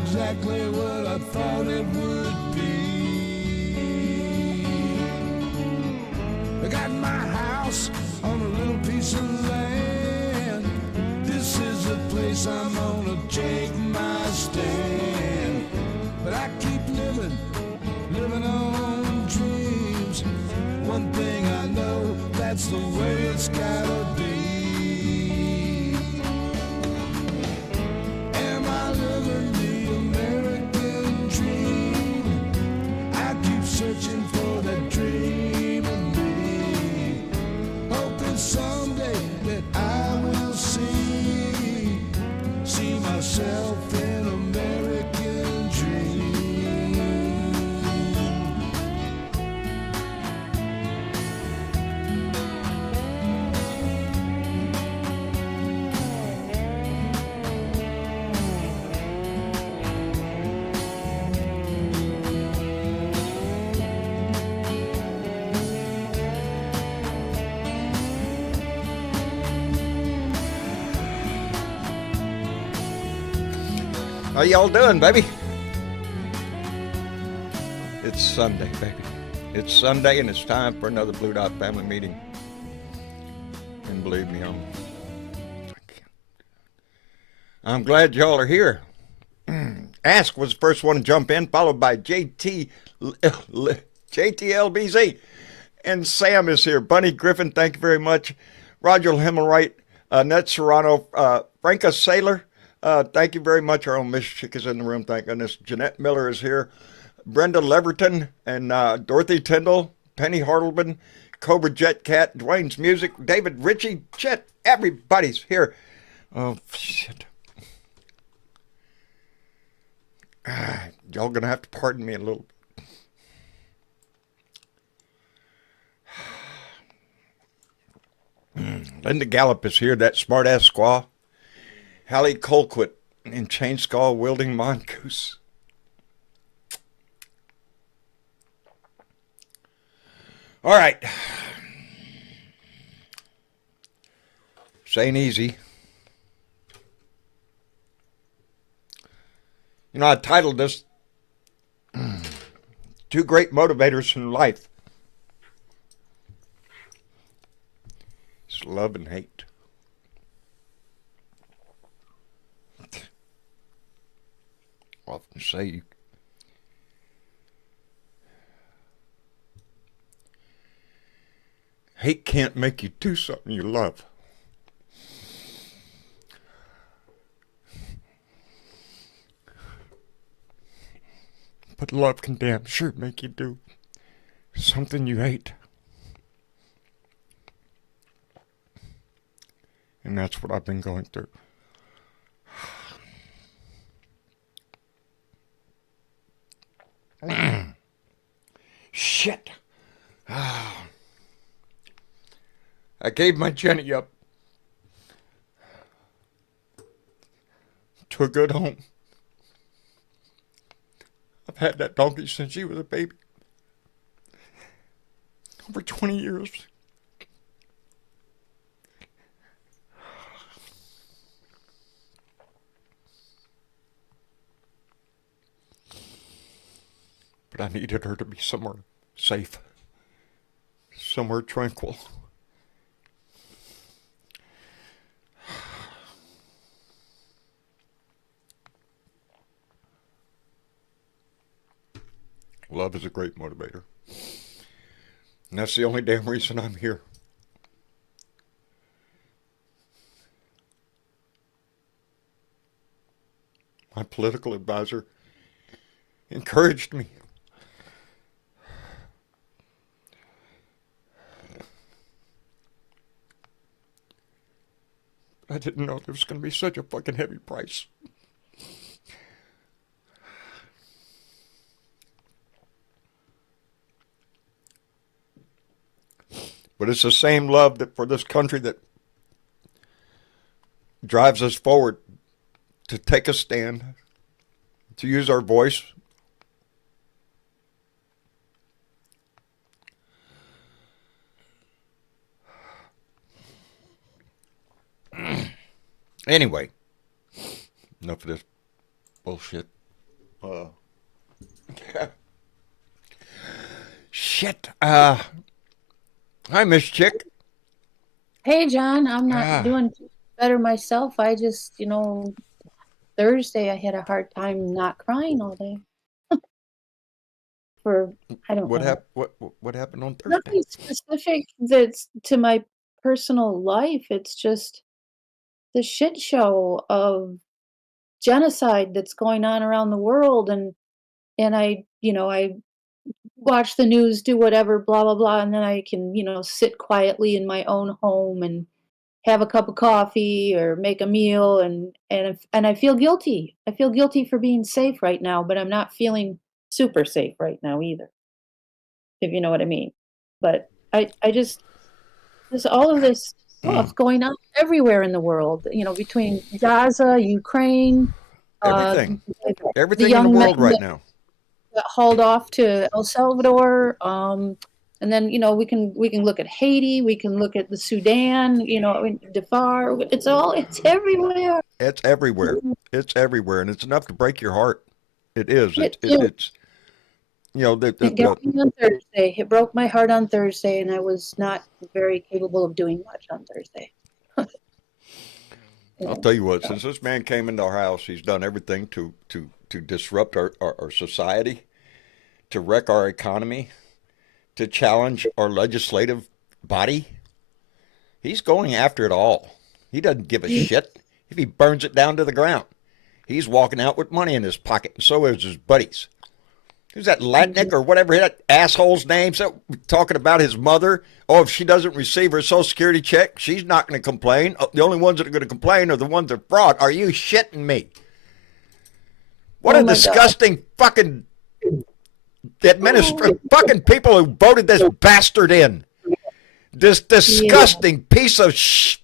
exactly what I thought it would be. I got my house on a little piece of land. This is the place I'm gonna take my stand. But I keep living on dreams. One thing I know, that's the way it's gotta be. Am I living the American dream? I keep searching for that dream of me, hoping someday that I will see myself in American dream. How y'all doing, baby? It's Sunday, baby. It's Sunday, and it's time for another Blue Dot family meeting. And believe me, I'm glad y'all are here. Ask was the first one to jump in, followed by JTLBZ. And Sam is here. Bunny Griffin, thank you very much. Roger Himmelwright, Ned Serrano, Franca Saylor, thank you very much. Our own Miss Chick is in the room, thank goodness. Jeanette Miller is here. Brenda Leverton and Dorothy Tyndall, Penny Hartleman, Cobra Jet Cat, Dwayne's Music, David Ritchie, Chet, everybody's here. Oh, shit. Y'all gonna have to pardon me a little. Linda Gallup is here, that smart-ass squaw. Hallie Colquitt in chainsaw wielding mongoose. All right. This ain't easy. You know, I titled this Two Great Motivators in Life. It's love and hate. I often say hate can't make you do something you love. But love can damn sure make you do something you hate. And that's what I've been going through. Shit. I gave my Jenny up to a good home. I've had that donkey since she was a baby. Over 20 years. But I needed her to be somewhere safe, somewhere tranquil. Love is a great motivator. And that's the only damn reason I'm here. My political advisor encouraged me. I didn't know there was going to be such a fucking heavy price. But it's the same love that for this country that drives us forward to take a stand, to use our voice. Anyway, enough of this bullshit. Uh, shit. Hi, Miss Chick. Hey, John, I'm not Ah, doing better myself. I just, Thursday I had a hard time not crying all day for, I don't what know, happened? What happened on Thursday? nothing specific that's to my personal life. It's just the shit show of genocide that's going on around the world. And I watch the news, do whatever, blah, blah, blah. And then I can, sit quietly in my own home and have a cup of coffee or make a meal and I feel guilty. I feel guilty for being safe right now, but I'm not feeling super safe right now either, if you know what I mean. But I just there's all of this Mm, stuff going on everywhere in the world, between Gaza, Ukraine, uh everything. the Everything in the young men world right now. got hauled off to El Salvador. And then we can look at Haiti, we can look at the Sudan, Darfur. It's everywhere. It's everywhere. It's everywhere, and it's enough to break your heart. It is. It, it, It's. You know it got me on Thursday. It broke my heart on Thursday, and I was not very capable of doing much on Thursday. I'll Yeah. tell you what. Since this man came into our house, he's done everything to disrupt our society, to wreck our economy, to challenge our legislative body. He's going after it all. He doesn't give a shit if he burns it down to the ground. He's walking out with money in his pocket, and so is his buddies. Who's that Latnick or whatever that asshole's name? So talking about his mother. Oh, if she doesn't receive her Social Security check, she's not going to complain. Oh, the only ones that are going to complain are the ones that fraud. Are you shitting me? What Oh a my God. disgusting fucking fucking people who voted this bastard in. This Yeah. disgusting piece of sh.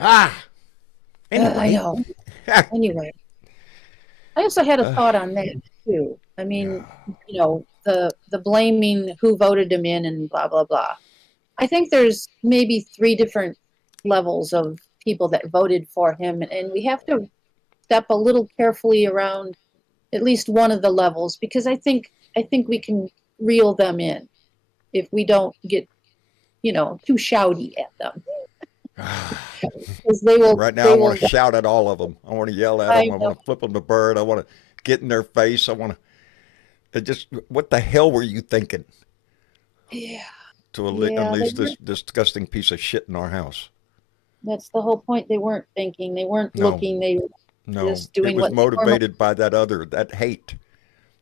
Ah. I Anyway. know. Anyway, I also had a thought on that too. I mean, the blaming who voted him in and blah blah blah. I think there's maybe three different levels of people that voted for him, and we have to step a little carefully around at least one of the levels because I think we can reel them in if we don't get too shouty at them because they will Right now, they I will. want to shout at all of them. I want to yell at them. I I know. want to flip them the bird. I want to get in their face. I want to just, what the hell were you thinking Yeah, to yeah. unleash this disgusting piece of shit in our house? That's the whole point. They weren't thinking. They weren't No, looking. They were no. just It doing was what they normally. motivated by that other, that hate.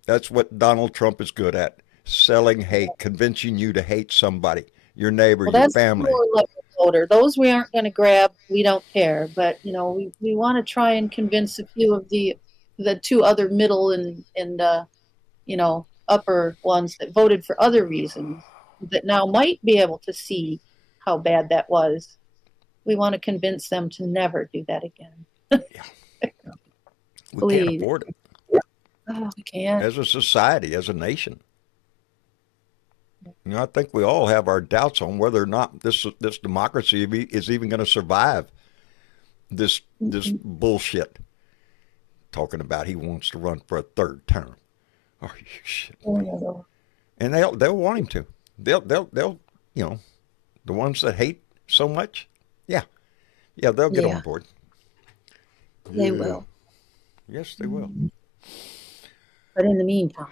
That's what Donald Trump is good at, selling hate, convincing you to hate somebody, your neighbor, Well, your that's the family. lower level voter. Those we aren't going to grab. We don't care. But we want to try and convince a few of the two other middle and upper ones that voted for other reasons that now might be able to see how bad that was. We want to convince them to never do that again. Yeah, we can't Please. afford it Oh, we can't. as a society, as a nation. I think we all have our doubts on whether or not this democracy is even going to survive this Mhm. bullshit. Talking about he wants to run for a third term. Are you shit? Oh, no. And they'll want him to. They'll you know the ones that hate so much. Yeah, yeah, they'll get on Yeah, board. they Yeah, will. yes, they will. But in the meantime,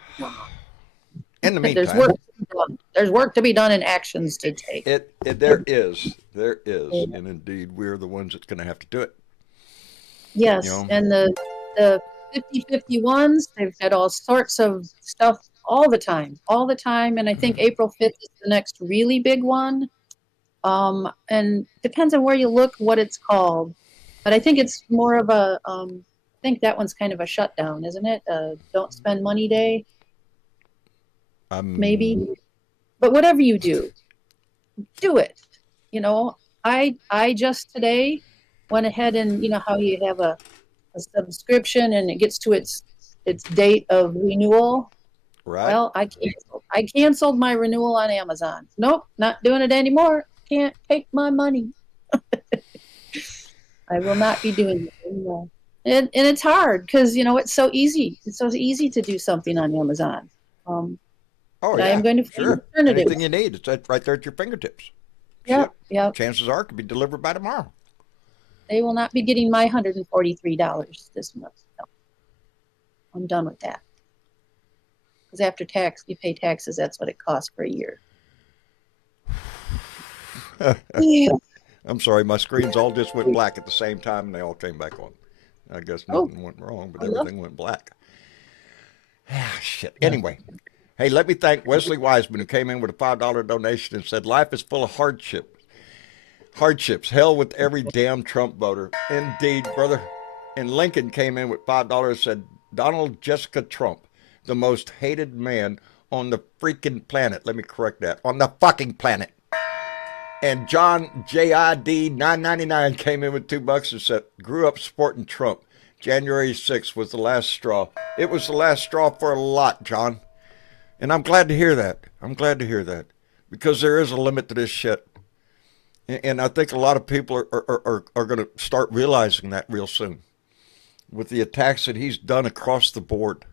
In the there's work meantime, to be done. There's work to be done and actions to take. there is, Yeah. and indeed we're the ones that's going to have to do it. You Yes, know, and the 50-50 ones, they've got all sorts of stuff all the time. And I think April 5th is the next really big one. And depends on where you look, what it's called. But I think it's more of I think that one's kind of a shutdown, isn't it? Don't spend money day, I'm maybe. But whatever you do it. You know, I just today went ahead and how you have a subscription and it gets to its date of renewal. right. Well, I canceled my renewal on Amazon. Nope, not doing it anymore. Can't take my money. I will not be doing it anymore. And it's hard because, it's so easy. It's so easy to do something on Amazon. Um, Oh but I am yeah, going to find sure. Anything alternatives. you need, right there at your fingertips. Yep, Shit, yep. chances are it could be delivered by tomorrow. They will not be getting my $143 this month. No, I'm done with that. Because after tax, you pay taxes. That's what it costs for a year. Yeah. I'm sorry, my screens all just went black at the same time and they all came back on. I guess Oh, nothing went wrong, but I love. everything went black. Ah, shit. Anyway, hey, let me thank Wesley Wiseman who came in with a $5 donation and said, life is full of hardships. Hell with every damn Trump voter. Indeed, brother. And Lincoln came in with $5 and said, Donald Jessica Trump, the most hated man on the freaking planet. Let me correct that. On the fucking planet. And John JID 999 came in with $2 and said, grew up supporting Trump. January 6th was the last straw. It was the last straw for a lot, John. And I'm glad to hear that. I'm glad to hear that. Because there is a limit to this shit. And I think a lot of people are going to start realizing that real soon. With the attacks that he's done across the board.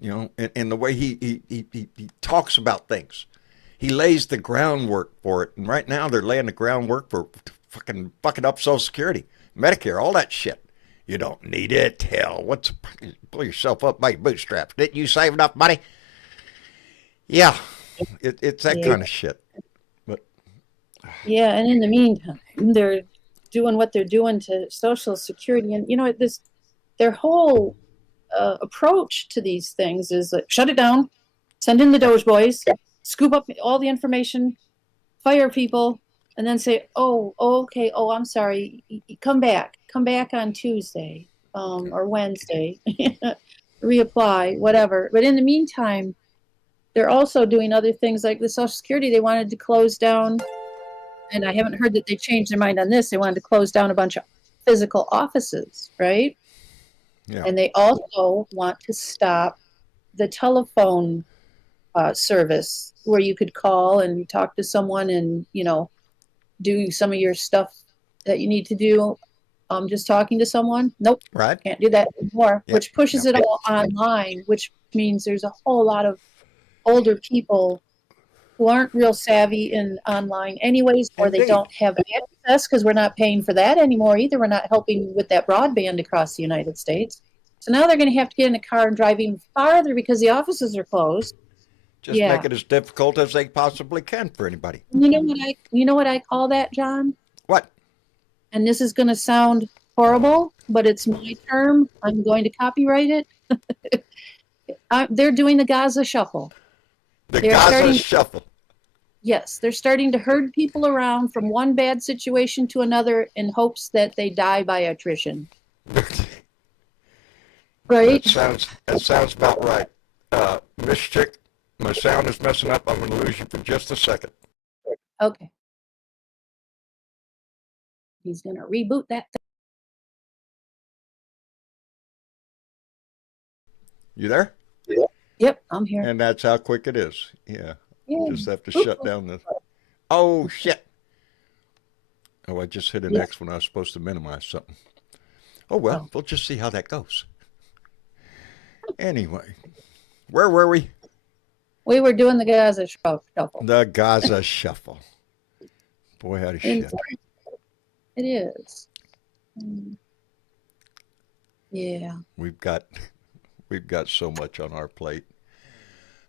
And the way he talks about things. He lays the groundwork for it. And right now they're laying the groundwork for fucking up Social Security, Medicare, all that shit. You don't need it. Hell, pull yourself up by your bootstraps. Didn't you save enough money? Yeah, it's that kind of shit. But Yeah, and in the meantime, they're doing what they're doing to Social Security, and their whole approach to these things is like, shut it down, send in the Doge boys, scoop up all the information, fire people, and then say, okay, I'm sorry, come back on Tuesday or Wednesday, reapply, whatever. But in the meantime, they're also doing other things like the Social Security. They wanted to close down, and I haven't heard that they changed their mind on this. They wanted to close down a bunch of physical offices, right? yeah, And they also want to stop the telephone service where you could call and talk to someone and, do some of your stuff that you need to do. Just talking to someone. Nope, right. can't do that anymore, Yep, which pushes yep. it all online, which means there's a whole lot of older people who aren't real savvy in online anyways, or they Indeed. don't have access because we're not paying for that anymore either. We're not helping with that broadband across the United States. So now they're going to have to get in a car and drive even farther because the offices are closed. Just Yeah. make it as difficult as they possibly can for anybody. You know what I call that, John? What? And this is going to sound horrible, but it's my term. I'm going to copyright it. They're doing the Gaza shuffle. The They're Gaza starting. shuffle. Yes, they're starting to herd people around from one bad situation to another in hopes that they die by attrition. Right? That sounds about right. Miss Chick, my sound is messing up. I'm going to lose you for just a second. Okay. He's going to reboot that thing. You there? Yep, I'm here. And that's how quick it is. Yeah. Yeah. Just have to shut down the. Oh, shit. Oh, I just hit an Yeah. X when I was supposed to minimize something. Oh, well, we'll just see how that goes. Anyway, where were we? We were doing the Gaza shuffle. The Gaza shuffle. Boy, howdy shit. It is. Yeah. We've got so much on our plate.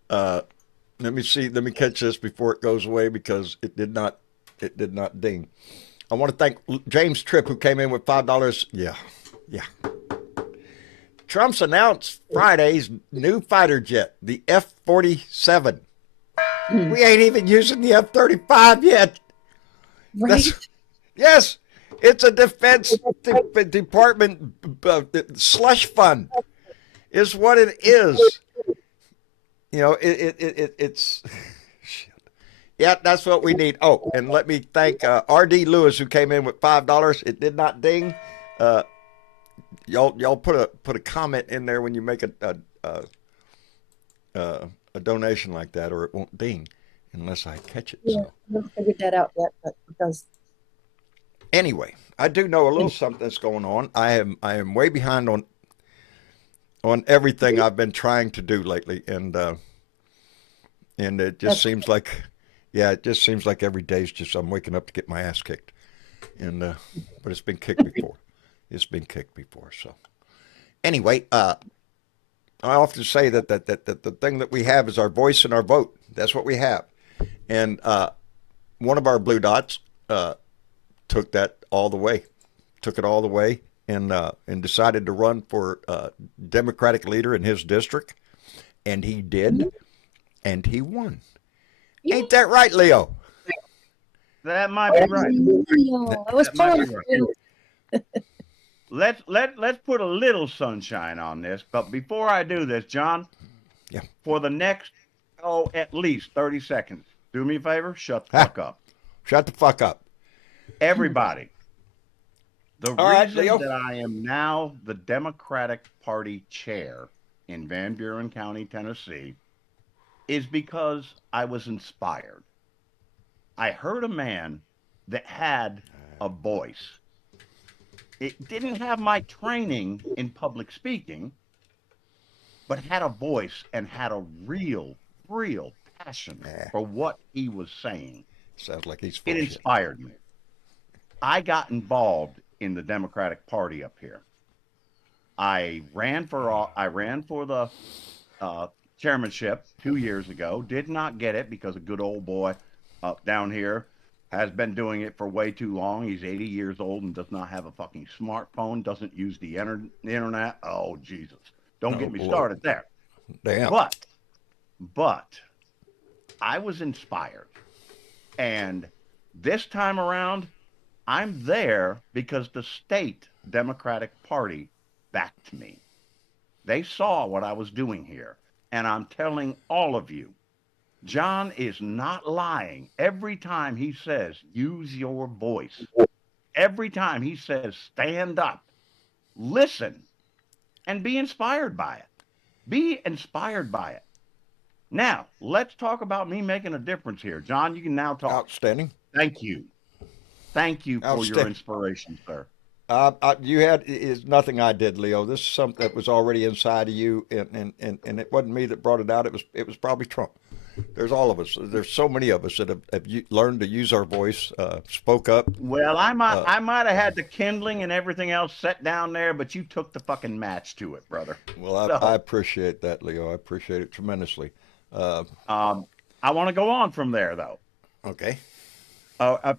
Let me catch this before it goes away because it did not ding. I want to thank James Tripp who came in with $5. Yeah. Trump's announced Friday's new fighter jet, the F-47. We ain't even using the F-35 yet. Right. Yes, it's a Defense Department slush fund is what it is. It's shit. Yeah, that's what we need. Oh, and let me thank R.D. Lewis who came in with $5. It did not ding. Y'all put a comment in there when you make a donation like that, or it won't ding unless I catch it. Yeah, So. I haven't figured that out yet, but because Anyway, I do know a little something that's going on. I am way behind on everything I've been trying to do lately, and it just That's seems like, yeah, it just seems like every day is just I'm waking up to get my ass kicked, and but it's been kicked before. It's been kicked before. So anyway, I often say that the thing that we have is our voice and our vote. That's what we have, and one of our blue dots took that all the way, took it all the way, and decided to run for Democratic leader in his district, and he did, and he won. yeah. Ain't that right, Leo? That might be right. I was That might be pulling right. for you. Let's put a little sunshine on this. But before I do this, John, Yeah. for the next at least 30 seconds, do me a favor, shut the fuck up. Shut the fuck up. Everybody. The All right, reason Leo. that I am now the Democratic Party chair in Van Buren County, Tennessee, is because I was inspired. I heard a man that had a voice. It didn't have my training in public speaking, but had a voice and had a real passion for what he was saying. Sounds like he's full It of shit. inspired me. I got involved in the Democratic Party up here. I ran for the chairmanship 2 years ago. Did not get it because a good old boy up down here has been doing it for way too long. He's 80 years old and does not have a fucking smartphone, doesn't use the internet. Oh, Jesus. Don't get me started there. Damn. But I was inspired. And this time around, I'm there because the state Democratic Party backed me. They saw what I was doing here. And I'm telling all of you, John is not lying every time he says, use your voice. Every time he says, stand up, listen, and be inspired by it. Be inspired by it. Now, let's talk about me making a difference here. John, you can now talk. Outstanding. Thank you. Thank you for your inspiration, sir. You had is nothing I did, Leo. This is something that was already inside of you, and it wasn't me that brought it out. It was probably Trump. There's all of us. There's so many of us that have learned to use our voice, spoke up. Well, I might have had the kindling and everything else set down there, but you took the fucking match to it, brother. Well, I appreciate that, Leo. I appreciate it tremendously. I want to go on from there, though. Okay.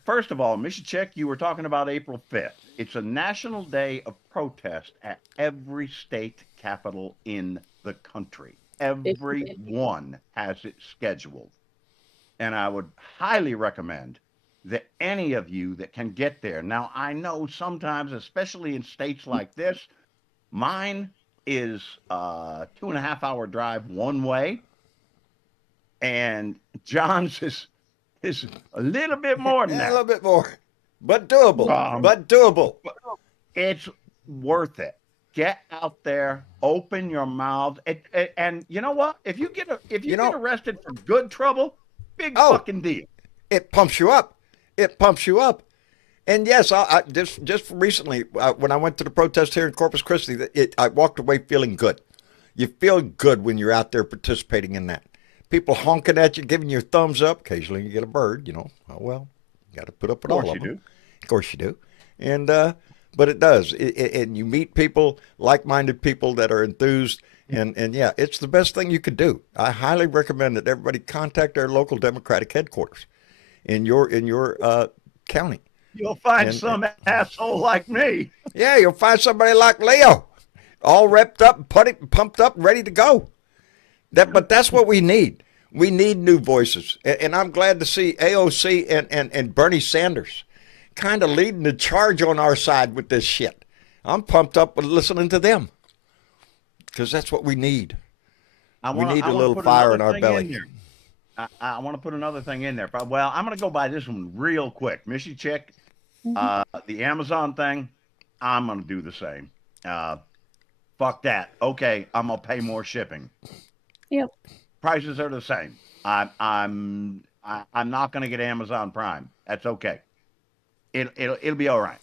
First of all, Mishachek, you were talking about April 5th. It's a national day of protest at every state capital in the country. Every one has it scheduled. And I would highly recommend that any of you that can get there. Now, I know sometimes, especially in states like this, mine is a 2.5 hour drive one way. And John's is a little bit more than Yeah, that. a little bit more, but doable. But doable. It's worth it. Get out there, open your mouth, and you know what? If you get arrested for good trouble, big fucking deal. It pumps you up. It pumps you up. And yes, I just recently when I went to the protest here in Corpus Christi, I walked away feeling good. You feel good when you're out there participating in that. People honking at you, giving you a thumbs up. Occasionally you get a bird, you know. Oh, well, you got to put up with all of them. Of course you do. Of course you do. And but it does. And you meet people, like-minded people that are enthused. And yeah, it's the best thing you could do. I highly recommend that everybody contact their local Democratic headquarters in your county. You'll find some asshole like me. Yeah, you'll find somebody like Leo, all repped up, pumped up, ready to go. But that's what we need. We need new voices. And I'm glad to see AOC and Bernie Sanders kind of leading the charge on our side with this shit. I'm pumped up with listening to them because that's what we need. We need a little fire in our belly. I want to put another thing in there. Well, I'm going to go by this one real quick. Missy Chick, the Amazon thing, I'm going to do the same. Fuck that. Okay, I'm going to pay more shipping. Yep. Prices are the same. I'm not going to get Amazon Prime. That's okay. It'll be all right.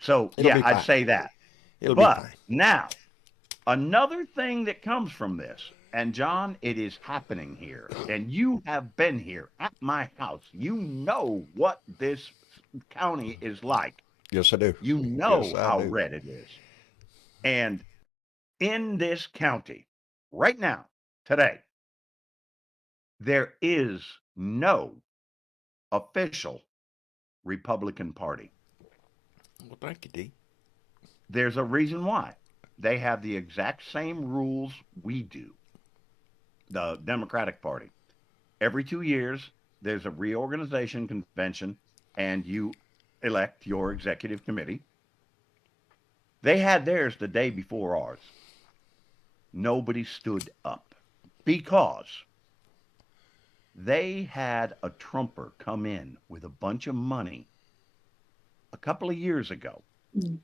So It'll yeah, be I'd fine. say that. It'll be But fine. now, another thing that comes from this, and John, it is happening here, and you have been here at my house. You know what this county is like. Yes, I do. You Yes, know I how do. red it is. And in this county, right now, today, there is no official Republican Party. Well, thank you, D. There's a reason why. They have the exact same rules we do, the Democratic Party. Every 2 years, there's a reorganization convention, and you elect your executive committee. They had theirs the day before ours. Nobody stood up because they had a Trumper come in with a bunch of money a couple of years ago. Mm.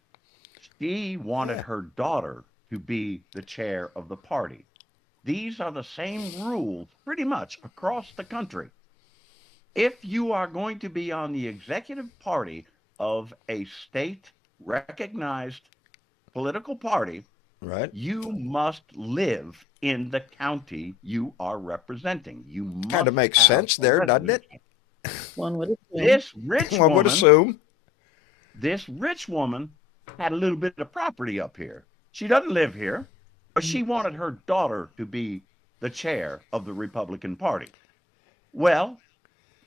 She wanted her daughter to be the chair of the party. These are the same rules pretty much across the country. If you are going to be on the executive party of a state recognized political party, Right? you must live in the county you are representing. You must Kind of makes have sense a there, doesn't it? residency. One would assume. This rich One would woman, assume. this rich woman had a little bit of property up here. She doesn't live here, but she wanted her daughter to be the chair of the Republican Party. Well,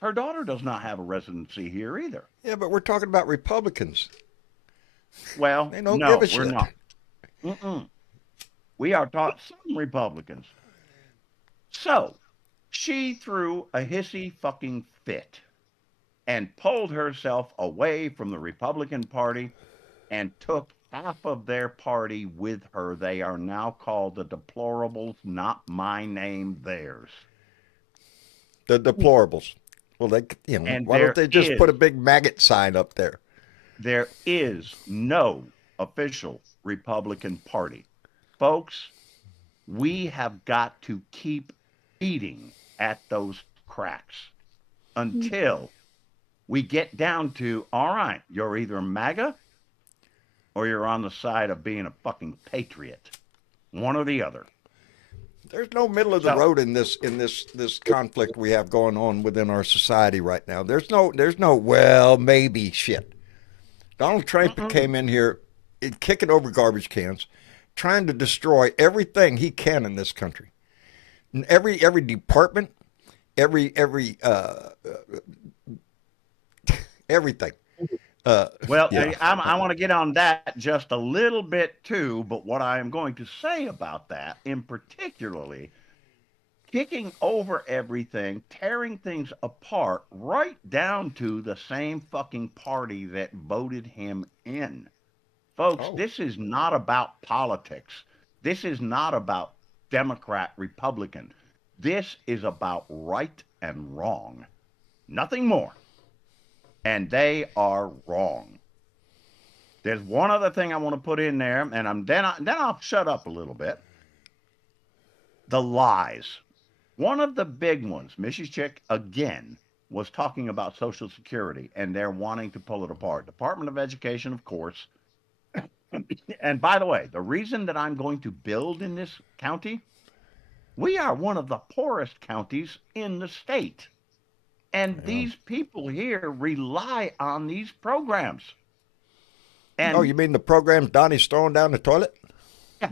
her daughter does not have a residency here either. Yeah, but we're talking about Republicans. Well, They don't no, give a we're shit. not. Mm-mm. We are taught some Republicans. So she threw a hissy fucking fit and pulled herself away from the Republican Party and took half of their party with her. They are now called the deplorables, not my name, theirs. The deplorables. Well, And why don't they just put a big maggot sign up there? there is no official Republican Party. Folks, we have got to keep beating at those cracks until we get down to, all right, you're either MAGA or you're on the side of being a fucking patriot. One or the other. There's no middle of the road in this conflict we have going on within our society right now. There's no well maybe shit. Donald Trump came in here kicking over garbage cans, trying to destroy everything he can in this country. And every department, everything. Well, yeah. I want to get on that just a little bit too, but what I am going to say about that, in particularly, kicking over everything, tearing things apart, right down to the same fucking party that voted him in. Folks, this is not about politics. This is not about Democrat, Republican. This is about right and wrong. Nothing more. And they are wrong. There's one other thing I want to put in there, and then I'll shut up a little bit. The lies. One of the big ones, Mrs. Chick, again, was talking about Social Security, and they're wanting to pull it apart. Department of Education, of course. And by the way, the reason that I'm going to build in this county, we are one of the poorest counties in the state. And these people here rely on these programs. And you mean the programs Donnie's throwing down the toilet? yeah.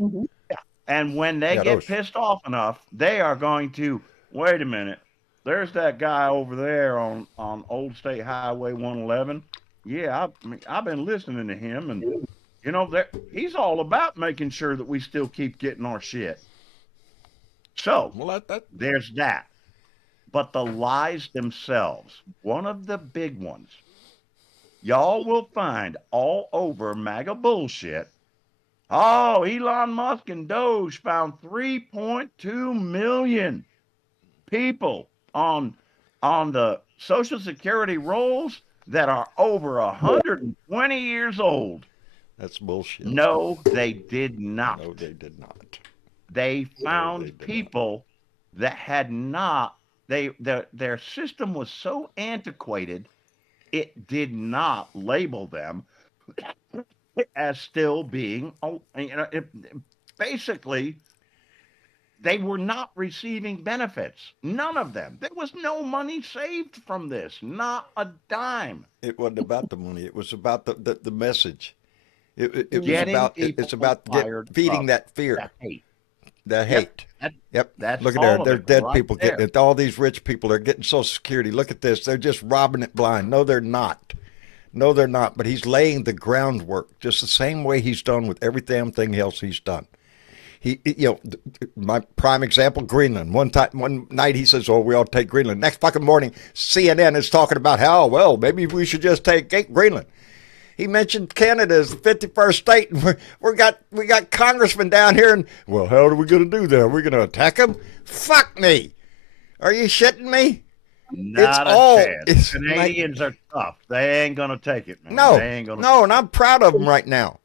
And when they get pissed off enough, they are going to, wait a minute, there's that guy over there on Old State Highway 111. Yeah, I've been listening to him, and he's all about making sure that we still keep getting our shit. So there's that. But the lies themselves, one of the big ones, y'all will find all over MAGA bullshit. Oh, Elon Musk and Doge found 3.2 million people on the Social Security rolls that are over 120 years old. That's bullshit. No, they did not. No, they did not. They found people that had not. Their system was so antiquated, it did not label them as still being, basically, they were not receiving benefits. None of them. There was no money saved from this. Not a dime. It wasn't about the money. It was about the message. It was Getting about people it's about fired feeding up. that fear, That hate. that hate. Yep. That's Look at all there. of There's it dead right people there. getting it. All these rich people are getting Social Security. Look at this. They're just robbing it blind. No, they're not. No, they're not. But he's laying the groundwork just the same way he's done with every damn thing else he's done. My prime example, Greenland. One night he says, "Oh, we ought to take Greenland." Next fucking morning, CNN is talking about how, well, maybe we should just take Greenland. He mentioned Canada as the 51st state, and we got congressmen down here, and well, how are we going to do that? Are we going to attack them? Fuck me! Are you shitting me? Not a chance. Canadians are tough. They ain't gonna take it, man. No, they ain't gonna. No, and I'm proud of them right now.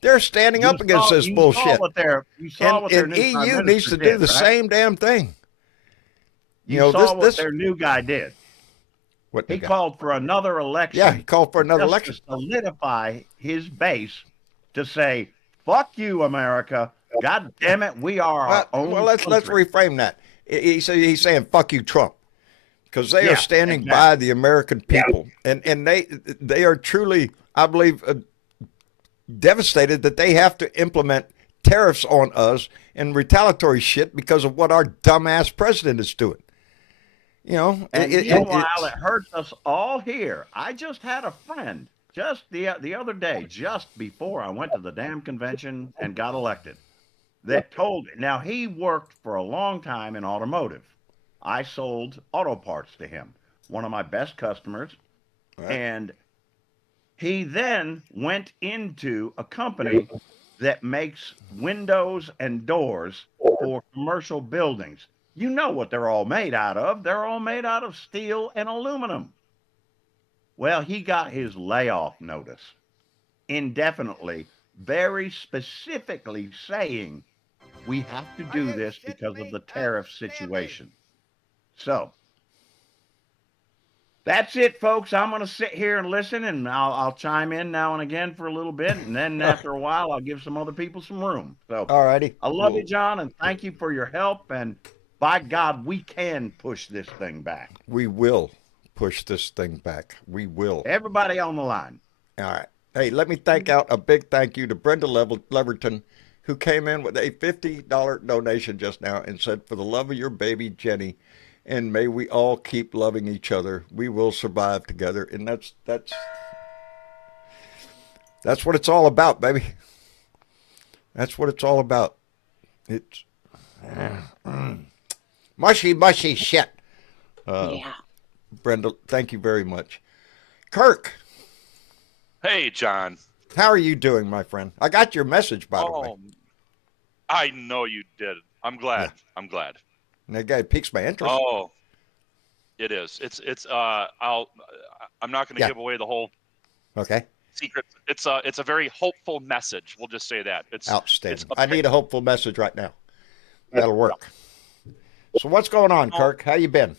They're standing up against this bullshit. You saw what their and new Prime EU needs Minister to do did, the right? same damn thing. You saw what their new guy did. He called for another election. Yeah, he called for another just election to solidify his base to say, "Fuck you, America! God damn it, we are our own." Well, let's reframe that. He's saying, "Fuck you, Trump," because they are standing by the American people, and they are truly, I believe, devastated that they have to implement tariffs on us and retaliatory shit because of what our dumbass president is doing. Meanwhile, it hurts us all here. I just had a friend just the other day, just before I went to the damn convention and got elected, that told me. Now, he worked for a long time in automotive. I sold auto parts to him, one of my best customers, and he then went into a company that makes windows and doors for commercial buildings. You know what they're all made out of. They're all made out of steel and aluminum. Well, he got his layoff notice indefinitely, very specifically saying, we have to do this because of the tariff situation. So that's it, folks. I'm going to sit here and listen, and I'll chime in now and again for a little bit, and then after a while, I'll give some other people some room. So, all righty. I love you, John, and thank you for your help. And by God, we can push this thing back. We will push this thing back. We will. Everybody on the line. All right. Hey, let me thank out a big thank you to Brenda Leverton, who came in with a $50 donation just now and said, "For the love of your baby, Jenny, and may we all keep loving each other. We will survive together." And that's what it's all about, baby. That's what it's all about. It's mushy shit. Brenda, thank you very much. Kirk. Hey, John. How are you doing, my friend? I got your message, by the way. I know you did. I'm glad. Yeah. I'm glad. And that guy piques my interest. Oh, it is. I'm not going to give away the whole secret. It's a very hopeful message. We'll just say that. It's outstanding. I need a hopeful message right now. That'll work. So what's going on, Kirk? How you been?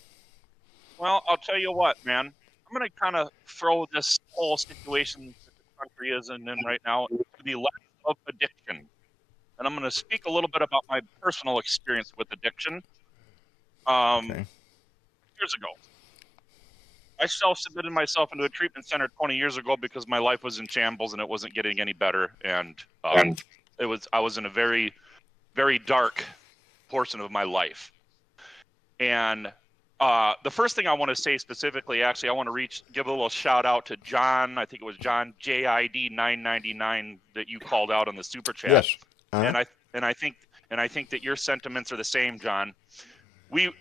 Well, I'll tell you what, man. I'm going to kind of throw this whole situation that the country is in right now to the lens of addiction. And I'm going to speak a little bit about my personal experience with addiction. Years ago, I self-submitted myself into a treatment center 20 years ago because my life was in shambles and it wasn't getting any better. And I was in a very, very dark portion of my life. And the first thing I want to say specifically, actually, I want to give a little shout out to John. I think it was John JID 999 that you called out on the super chat. Yes. Uh-huh. And I think that your sentiments are the same, John. We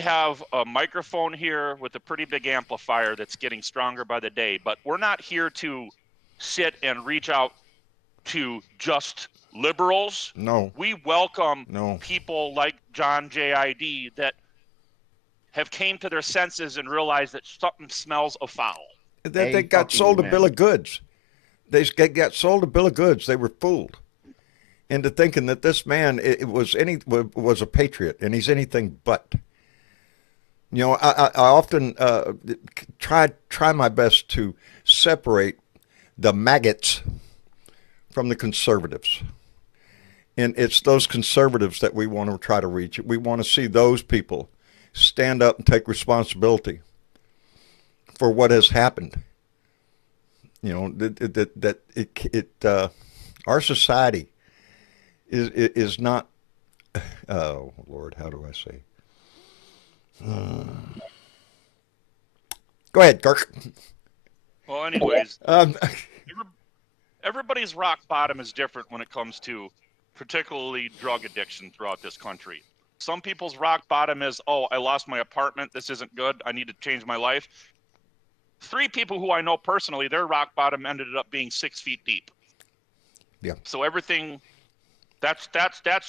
have a microphone here with a pretty big amplifier that's getting stronger by the day, but we're not here to sit and reach out to just liberals. No. We welcome people like John JID that have came to their senses and realized that something smells afoul. They got sold a bill of goods. They got sold a bill of goods. They were fooled into thinking that this man was a patriot, and he's anything but. You know, I often try my best to separate the maggots from the conservatives. And it's those conservatives that we want to try to reach. We want to see those people stand up and take responsibility for what has happened. You know, our society is not. Oh Lord, how do I say? Go ahead, Kirk. Well, anyways, Um, everybody's rock bottom is different when it comes to particularly drug addiction throughout this country. Some people's rock bottom is, oh, I lost my apartment. This isn't good. I need to change my life. 3 people who I know personally, their rock bottom ended up being 6 feet deep. Yeah. So everything, that's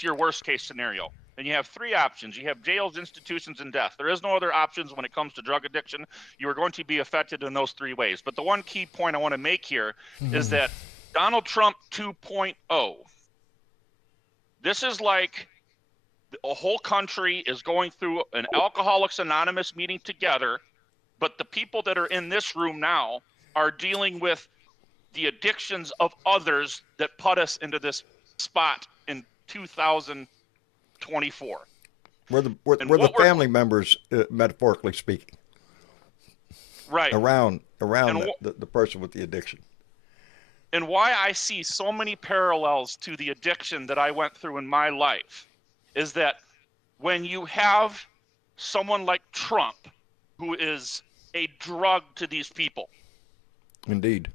your worst case scenario. And you have 3 options. You have jails, institutions, and death. There is no other options when it comes to drug addiction. You are going to be affected in those 3 ways. But the one key point I want to make here is that Donald Trump 2.0, this is like a whole country is going through an Alcoholics Anonymous meeting together, but the people that are in this room now are dealing with the addictions of others that put us into this spot in 2024. we're the family members, metaphorically speaking, right around and the person with the addiction. And why I see so many parallels to the addiction that I went through in my life is that when you have someone like Trump, who is a drug to these people, Indeed.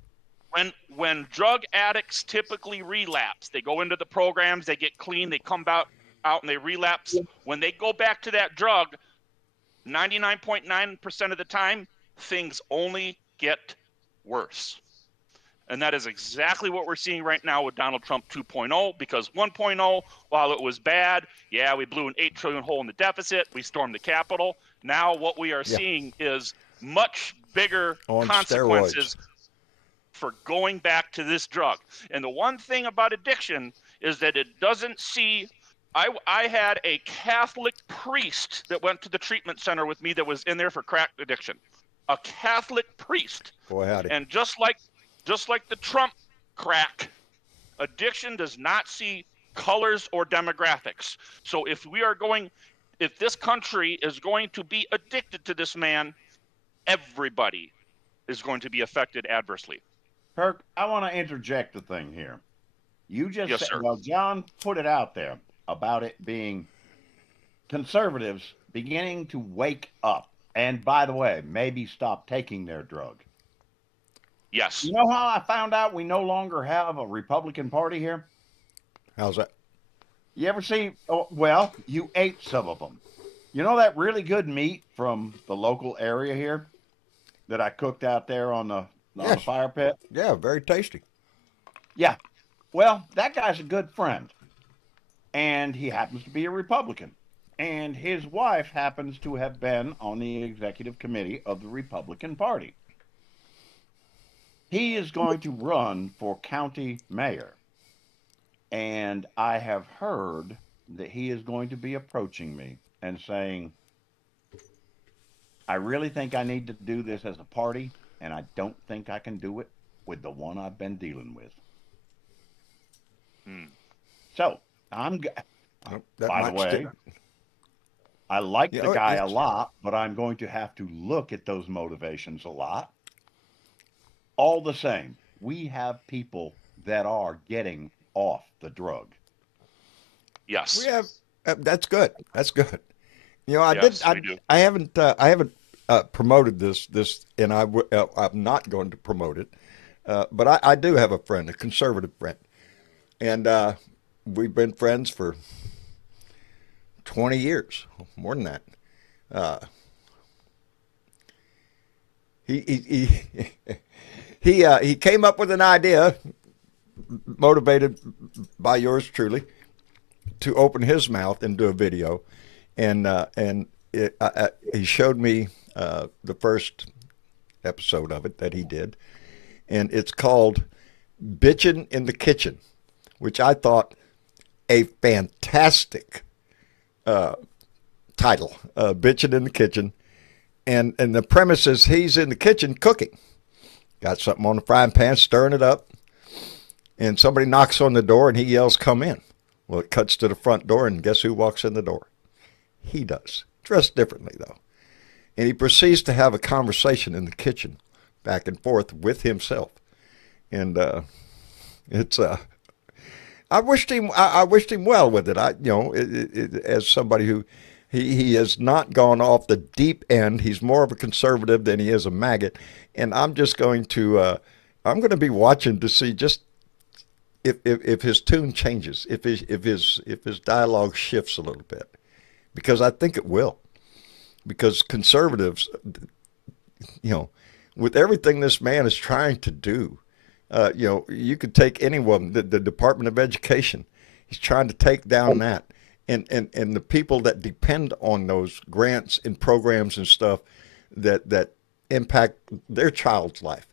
when drug addicts typically relapse, they go into the programs, they get clean, they come out and they relapse. When they go back to that drug, 99.9% of the time, things only get worse. And that is exactly what we're seeing right now with Donald Trump 2.0, because 1.0, while it was bad, yeah, we blew an $8 trillion hole in the deficit, we stormed the Capitol. Now what we are seeing is much bigger consequences for going back to this drug. And the one thing about addiction is that it doesn't see. I had a Catholic priest that went to the treatment center with me that was in there for crack addiction. A Catholic priest. Boy, howdy. And just like the Trump crack, addiction does not see colors or demographics. So if this country is going to be addicted to this man, everybody is going to be affected adversely. Kirk, I want to interject a thing here. You just Yes, said, sir. well, John put it out there about it being conservatives beginning to wake up. And by the way, maybe stop taking their drug. Yes. You know how I found out we no longer have a Republican Party here? How's that? You ever see, well, you ate some of them. You know that really good meat from the local area here that I cooked out there on the fire pit? Yeah, very tasty. Yeah. Well, that guy's a good friend. And he happens to be a Republican. And his wife happens to have been on the executive committee of the Republican Party. He is going to run for county mayor. And I have heard that he is going to be approaching me and saying, I really think I need to do this as a party, and I don't think I can do it with the one I've been dealing with. So, by the way, I like the guy a lot, but I'm going to have to look at those motivations a lot. All the same, we have people that are getting off the drug. Yes. We have. That's good. That's good. You know, I haven't promoted this, and I'm not going to promote it. But I do have a friend, a conservative friend, and we've been friends for 20 years, more than that. He came up with an idea, motivated by yours truly, to open his mouth and do a video, and he showed me the first episode of it that he did, and it's called "Bitchin' in the Kitchen," which I thought a fantastic title, "Bitchin' in the Kitchen," And the premise is he's in the kitchen cooking. Got something on the frying pan, stirring it up. And somebody knocks on the door and he yells, "Come in." Well, it cuts to the front door, and guess who walks in the door? He does. Dressed differently, though. And he proceeds to have a conversation in the kitchen, back and forth with himself. And it's I wished him well with it. As somebody who he has not gone off the deep end. He's more of a conservative than he is a maggot. And I'm just going to I'm going to be watching to see just if his tune changes, if his dialogue shifts a little bit, because I think it will. Because conservatives, with everything this man is trying to do, you could take anyone, the Department of Education, he's trying to take down that, and the people that depend on those grants and programs and stuff that impact their child's life.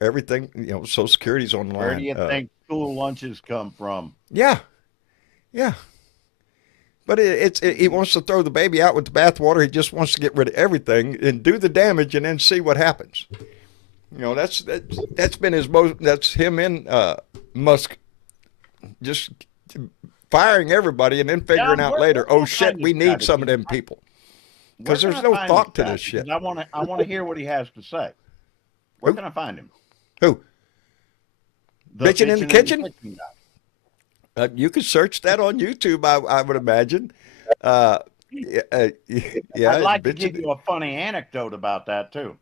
Everything, Social Security's on the line. Where do you think school lunches come from? Yeah. But he wants to throw the baby out with the bathwater. He just wants to get rid of everything and do the damage and then see what happens. That's been that's him and Musk just firing everybody and then figuring out later, oh shit, we need some of them people. Because there's no thought to this shit. I want to hear what he has to say. Where can I find him? Who? The Bitchin' in the Kitchen? Guy. You could search that on YouTube, I would imagine. Yeah, I'd like to give you a funny anecdote about that too.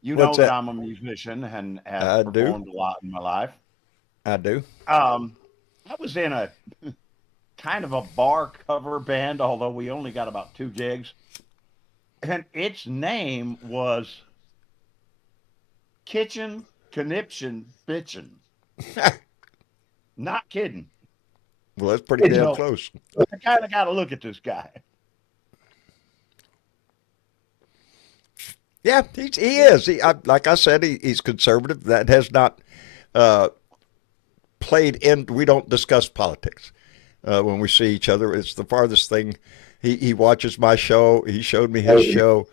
You know that I'm a musician and have performed a lot in my life. I do. I was in a kind of a bar cover band, although we only got about 2 gigs, and its name was Kitchen Conniption Bitchin'. Not kidding. Well, that's pretty damn close. I kind of got to look at this guy. Yeah, he is. Like I said, he's conservative. That has not played in. We don't discuss politics when we see each other. It's the farthest thing. He watches my show. He showed me his show,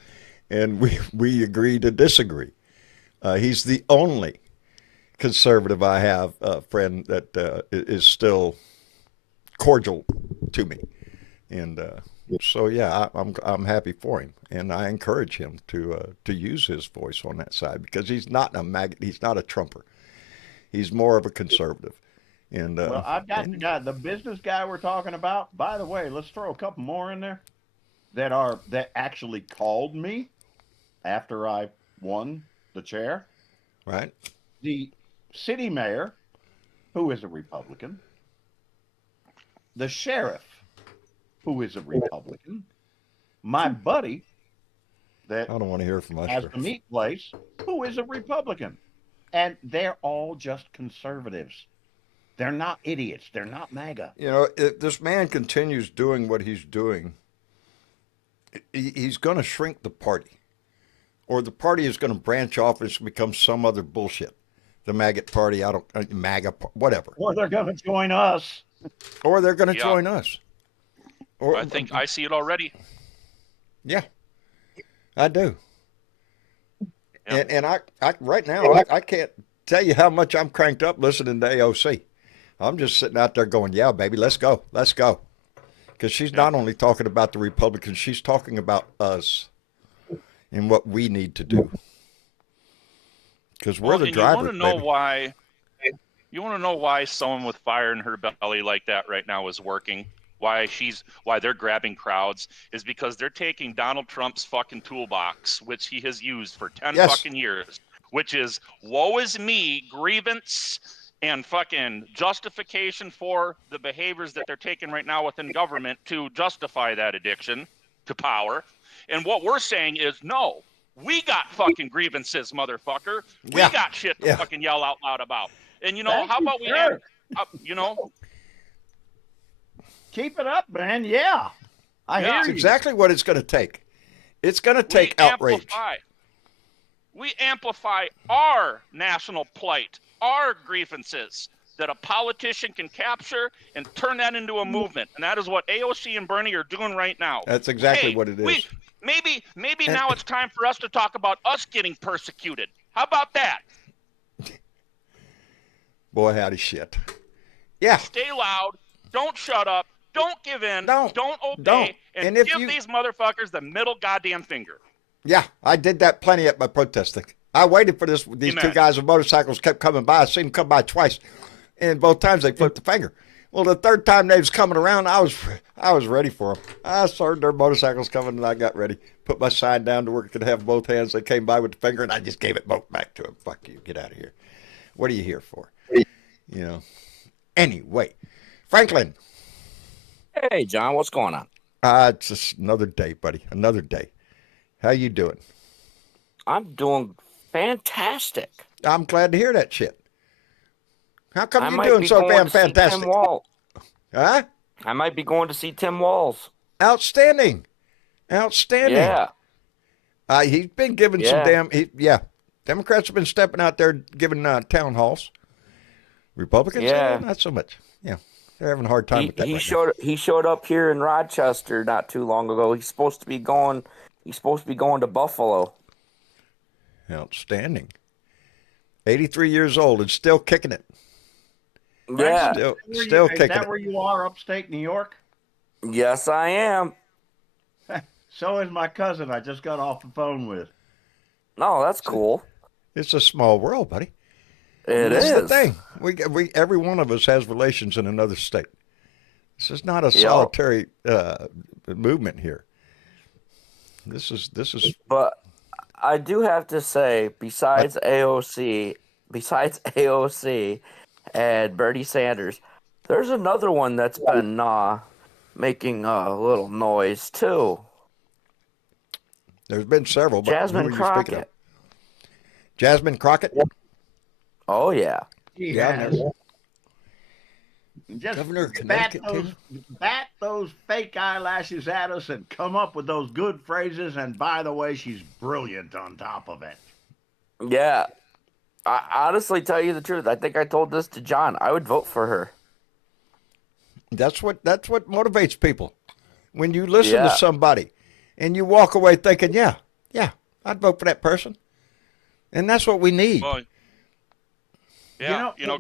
and we agree to disagree. He's the only conservative I have, a friend that is still cordial to me, and so yeah, I'm happy for him, and I encourage him to use his voice on that side, because he's not a maggot, he's not a Trumper, he's more of a conservative. And well, I've got the business guy we're talking about. By the way, let's throw a couple more in there that actually called me after I won the chair. Right. The city mayor, who is a Republican, the sheriff, who is a Republican, my buddy that I don't want to hear from us has the meat place, who is a Republican, and they're all just conservatives. They're not idiots. They're not MAGA. If this man continues doing what he's doing, he's going to shrink the party, or the party is going to branch off and become some other bullshit. The maggot party, MAGA, whatever. Or they're going to join us. Or they're going to join us. Or, I think I see it already. Yeah, I do. Yeah. And I right now, I can't tell you how much I'm cranked up listening to AOC. I'm just sitting out there going, yeah, baby, let's go. Because she's not only talking about the Republicans, she's talking about us and what we need to do. Because we're the drivers, you want to know why someone with fire in her belly like that right now is working? Why they're grabbing crowds is because they're taking Donald Trump's fucking toolbox, which he has used for 10 fucking years, which is woe is me, grievance, and fucking justification for the behaviors that they're taking right now within government to justify that addiction to power. And what we're saying is, no, we got fucking grievances, motherfucker. We got shit to fucking yell out loud about. And how about we have, keep it up, man. Yeah. I hear That's you. exactly what it's going to take. It's going to take outrage. We amplify our national plight, our grievances that a politician can capture and turn that into a movement. And that is what AOC and Bernie are doing right now. That's exactly what it is. maybe now it's time for us to talk about us getting persecuted. How about that? Boy, howdy shit. Yeah. Stay loud. Don't shut up. Don't give in. Don't obey. And if give these motherfuckers the middle goddamn finger. Yeah, I did that plenty at my protesting. I waited for these Amen. two guys with motorcycles kept coming by. I seen them come by twice, and both times they flipped the finger. Well, the third time they was coming around, I was ready for them. I saw their motorcycles coming, and I got ready. Put my sign down to where I could have both hands. They came by with the finger, and I just gave it both back to them. Fuck you, get out of here. What are you here for? You know. Anyway, Franklin. Hey, John, what's going on? It's just another day, buddy. Another day. How you doing? I'm doing fantastic. I'm glad to hear that shit. How come I you might doing be so going damn to see fantastic? Tim Wall. Huh? I might be going to see Tim Walls. Outstanding. Outstanding. Yeah. He's been giving some damn. Democrats have been stepping out there giving town halls. Republicans, not so much. Yeah, they're having a hard time with that. He showed up here in Rochester not too long ago. He's supposed to be going to Buffalo. Outstanding. 83 years old and still kicking it. Yeah. Still kicking it. Is that where you are, upstate New York? Yes, I am. So is my cousin I just got off the phone with. No, that's cool. It's a small world, buddy. That's the thing. We every one of us has relations in another state. This is not a solitary movement here. This is. But I do have to say, besides AOC and Bernie Sanders, there's another one that's been making a little noise too. There's been several. But Jasmine Crockett. Jasmine Crockett? Oh, yeah. Yeah. Just Governor of Connecticut, bat those fake eyelashes at us and come up with those good phrases. And by the way, she's brilliant on top of it. Yeah. I honestly tell you the truth. I think I told this to John. I would vote for her. That's what motivates people. When you listen to somebody and you walk away thinking, yeah, I'd vote for that person. And that's what we need. Well,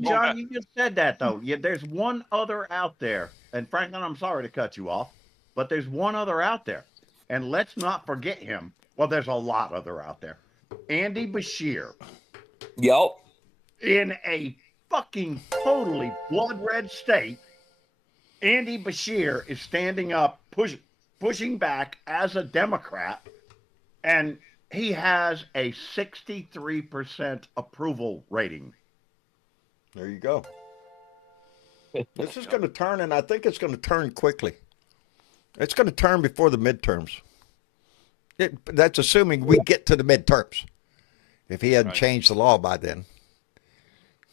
John, you just said that, though. There's one other out there. And Franklin, I'm sorry to cut you off, but there's one other out there. And let's not forget him. Well, there's a lot other out there. Andy Bashir. Yep. In a fucking totally blood red state, Andy Bashir is standing up, pushing back as a Democrat, and he has a 63% approval rating. There you go. This is going to turn, and I think it's going to turn quickly. It's going to turn before the midterms. That's assuming we get to the midterms. If he hadn't changed the law by then,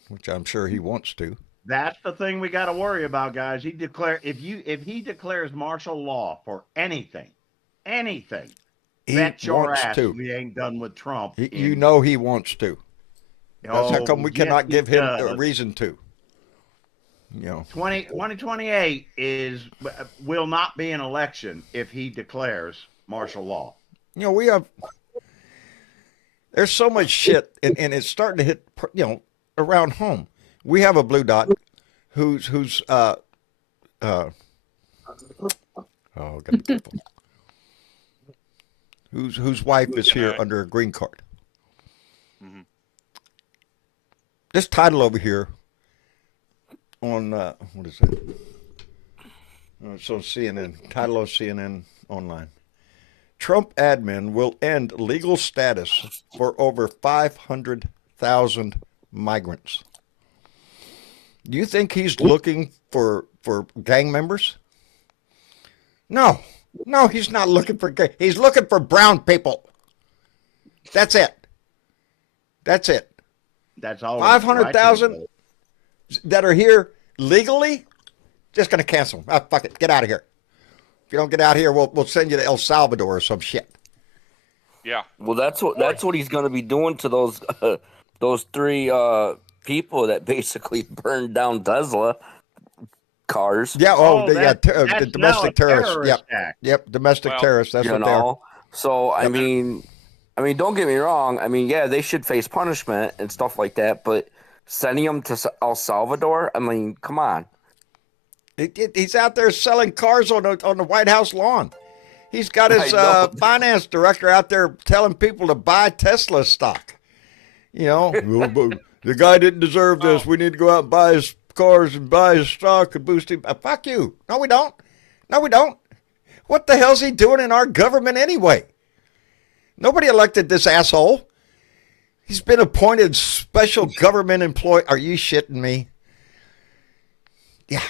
which I'm sure he wants to. That's the thing we got to worry about, guys. If he declares martial law for anything, bet your ass we ain't done with Trump. You know he wants to. That's how come we cannot give him a reason to. 2028 will not be an election if he declares martial law. We have. There's so much shit, and it's starting to hit. Around home, we have a blue dot, who's gotta be careful. Whose wife is here under a green card. Mm-hmm. This title over here on what is it? It's on CNN. Title of CNN online. Trump admin will end legal status for over 500,000 migrants. Do you think he's looking for gang members? No, he's not looking for gang. He's looking for brown people. That's it. That's all. 500,000 that are here legally. Just gonna cancel them. Fuck it. Get out of here. If you don't get out here, we'll send you to El Salvador or some shit. Yeah. Well, that's what he's going to be doing to those three people that basically burned down Tesla cars. Yeah. The domestic terrorists. Yep. Domestic terrorists. That's what they are. So I mean, don't get me wrong. I mean, yeah, they should face punishment and stuff like that. But sending them to El Salvador, I mean, come on. He's out there selling cars on the White House lawn. He's got his I know. finance director out there telling people to buy Tesla stock. You know, the guy didn't deserve this. We need to go out and buy his cars and buy his stock and boost him. Fuck you. No, we don't. No, we don't. What the hell's he doing in our government anyway? Nobody elected this asshole. He's been appointed special government employee. Are you shitting me? Yeah.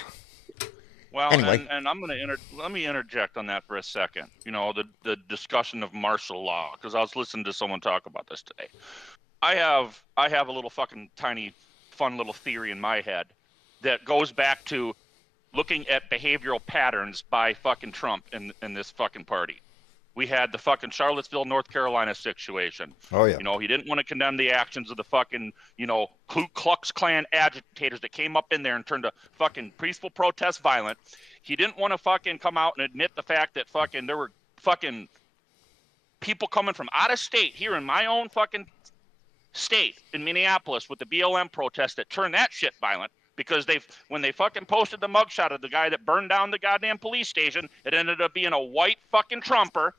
Well, Anyway. and I'm gonna let me interject on that for a second. You know, the discussion of martial law, because I was listening to someone talk about this today. I have a little fucking tiny fun little theory in my head that goes back to looking at behavioral patterns by fucking Trump in this fucking party. We had the fucking Charlottesville, North Carolina situation. Oh, yeah. You know, he didn't want to condemn the actions of the fucking, you know, Ku Klux Klan agitators that came up in there and turned a fucking peaceful protest violent. He didn't want to fucking come out and admit the fact that fucking there were fucking people coming from out of state here in my own fucking state in Minneapolis with the BLM protest that turned that shit violent. Because when they fucking posted the mugshot of the guy that burned down the goddamn police station, it ended up being a white fucking Trumper.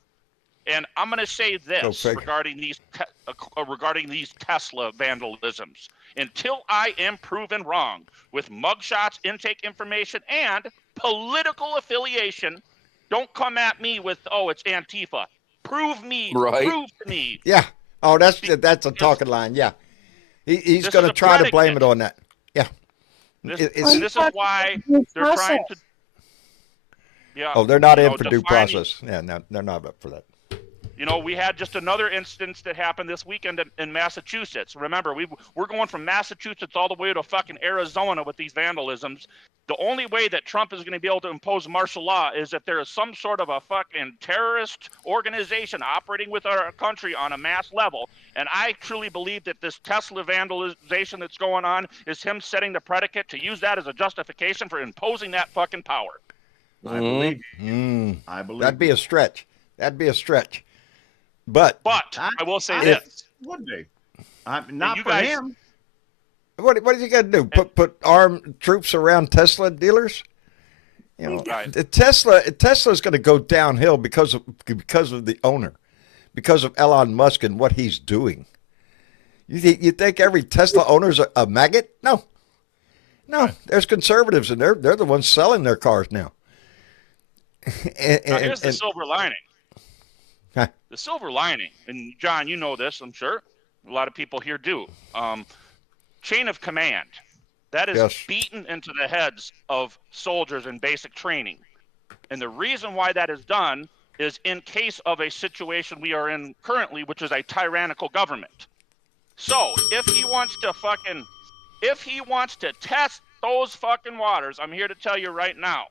And I'm going to say this regarding these Tesla vandalisms. Until I am proven wrong with mugshots, intake information, and political affiliation, don't come at me with, oh, it's Antifa. Prove to me. Yeah. Oh, that's a talking line. Yeah. He's going to try to blame it on that. Yeah. This is why they're trying to. Yeah. Oh, they're not in for due process. Yeah, no, they're not up for that. You know, we had just another instance that happened this weekend in Massachusetts. Remember, we're going from Massachusetts all the way to fucking Arizona with these vandalisms. The only way that Trump is going to be able to impose martial law is if there is some sort of a fucking terrorist organization operating with our country on a mass level. And I truly believe that this Tesla vandalization that's going on is him setting the predicate to use that as a justification for imposing that fucking power. I believe you. I believe that'd be a stretch. But I will say this. Would be. Not for him. What is he going to do? Put armed troops around Tesla dealers? You know, right. Tesla's going to go downhill because of the owner, because of Elon Musk and what he's doing. You think every Tesla owner's a maggot? No. Right. There's conservatives, and they're the ones selling their cars now. Here's the silver lining. Huh? The silver lining, and John, you know this, I'm sure. A lot of people here do. Chain of command. That is beaten into the heads of soldiers in basic training. And the reason why that is done is in case of a situation we are in currently, which is a tyrannical government. So if he wants to test those fucking waters, I'm here to tell you right now.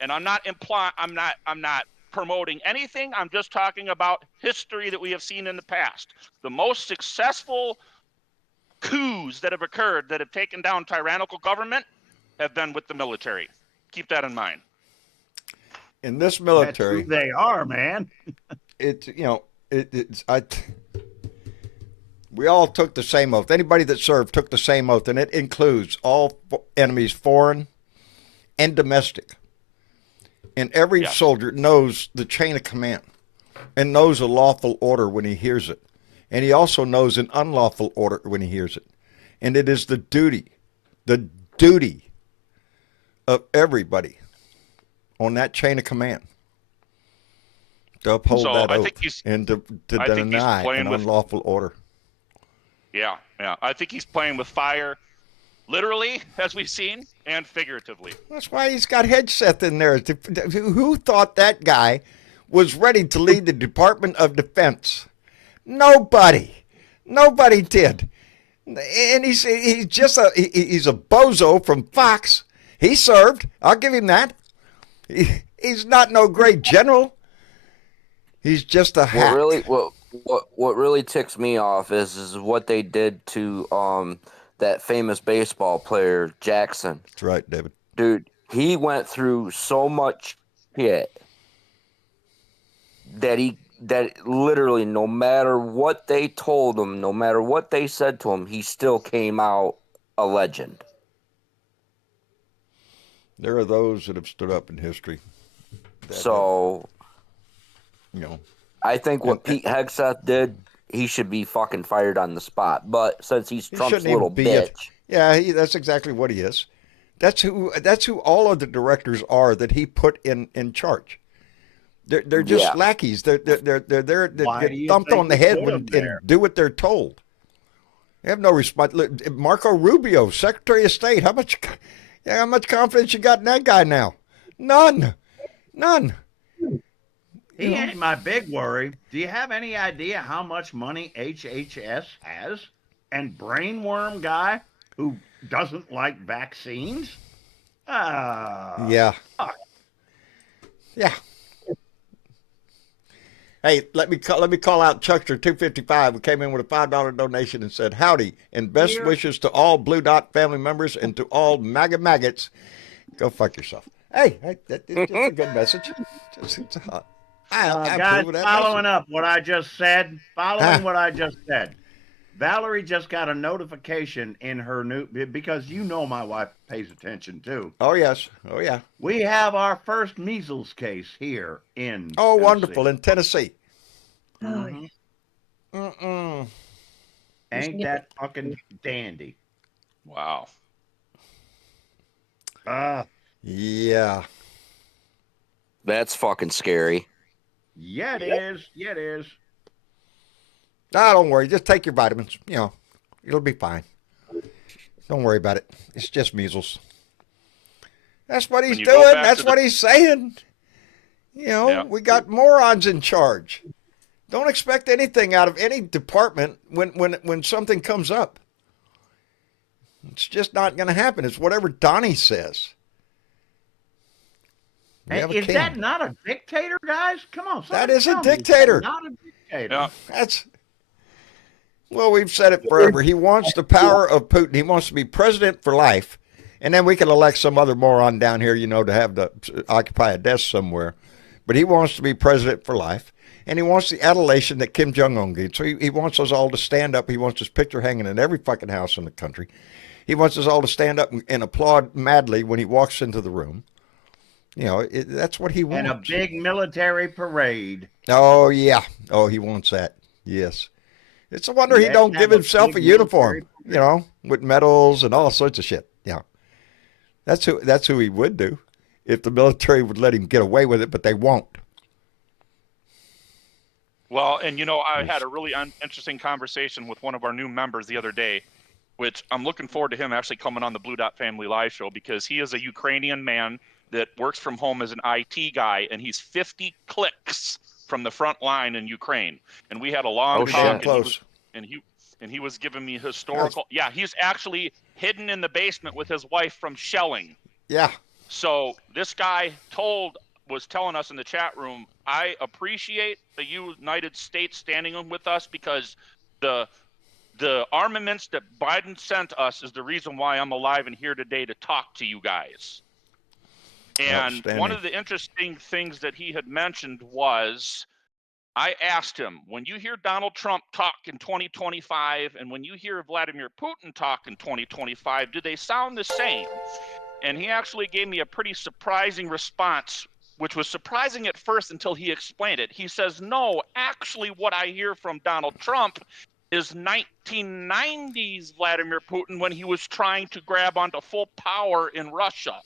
And I'm not promoting anything. I'm just talking about history that we have seen in the past. The most successful coups that have occurred that have taken down tyrannical government have been with the military. Keep that in mind. In this military, that's who they are, man. We all took the same oath. Anybody that served took the same oath, and it includes all enemies, foreign and domestic. And every soldier knows the chain of command and knows a lawful order when he hears it. And he also knows an unlawful order when he hears it. And it is the duty of everybody on that chain of command to uphold that oath and to deny an unlawful order. Yeah. I think he's playing with fire. Literally, as we've seen, and figuratively. That's why he's got Hegseth in there. Who thought that guy was ready to lead the Department of Defense? Nobody did. And he's he's a bozo from Fox. He served. I'll give him that. He's not no great general. He's just a hack. What really ticks me off is what they did to that famous baseball player, Jackson. That's right, David. Dude, he went through so much shit that that literally, no matter what they told him, no matter what they said to him, he still came out a legend. There are those that have stood up in history. So, you know, I think what Pete Hegseth did, he should be fucking fired on the spot. But since he's Trump's little bitch, that's exactly what he is. That's who all of the directors are that he put in charge. They're just lackeys. They're there to get thumped on the head and do what they're told. They have no response. Marco Rubio, Secretary of State. How much confidence you got in that guy now? None. He ain't my big worry. Do you have any idea how much money HHS has? And brainworm guy who doesn't like vaccines? Yeah. Hey, let me call out Chuckster 255, who came in with a $5 donation and said, "Howdy, and best wishes to all Blue Dot family members and to all MAGA maggots. Go fuck yourself." Hey, that's just a good message. Guys, following up what I just said, what I just said. Valerie just got a notification in her new, because you know my wife pays attention too. Oh, yes. Oh, yeah. We have our first measles case here in Oh, Tennessee. wonderful, in Tennessee. Mm-hmm. Ain't that fucking dandy? Wow. Yeah. That's fucking scary. Yeah, it is. Yeah, it is. Ah, don't worry. Just take your vitamins. You know, it'll be fine. Don't worry about it. It's just measles. That's what he's doing. That's what he's saying. You know, we got morons in charge. Don't expect anything out of any department when something comes up. It's just not going to happen. It's whatever Donnie says. Is that not a dictator, guys? Come on. That is a dictator. Not a dictator. Yeah. Well, we've said it forever. He wants the power of Putin. He wants to be president for life. And then we can elect some other moron down here, to have to occupy a desk somewhere. But he wants to be president for life. And he wants the adulation that Kim Jong-un gets. So he wants us all to stand up. He wants his picture hanging in every fucking house in the country. He wants us all to stand up and applaud madly when he walks into the room. That's what he wants. And a big military parade. Oh, yeah. Oh, he wants that. Yes. It's a wonder he don't give himself a uniform, with medals and all sorts of shit. Yeah. That's who he would do if the military would let him get away with it, but they won't. Well, and I had a really interesting conversation with one of our new members the other day, which I'm looking forward to him actually coming on the Blue Dot Family Live show, because he is a Ukrainian man that works from home as an IT guy, and he's 50 clicks from the front line in Ukraine. And we had a long talk, close. And he was giving me historical. Yeah, he's actually hidden in the basement with his wife from shelling. Yeah. So this guy was telling us in the chat room, I appreciate the United States standing with us, because the armaments that Biden sent us is the reason why I'm alive and here today to talk to you guys. And one of the interesting things that he had mentioned was, I asked him, when you hear Donald Trump talk in 2025 and when you hear Vladimir Putin talk in 2025, do they sound the same? And he actually gave me a pretty surprising response, which was surprising at first until he explained it. He says, no, actually what I hear from Donald Trump is 1990s Vladimir Putin, when he was trying to grab onto full power in Russia.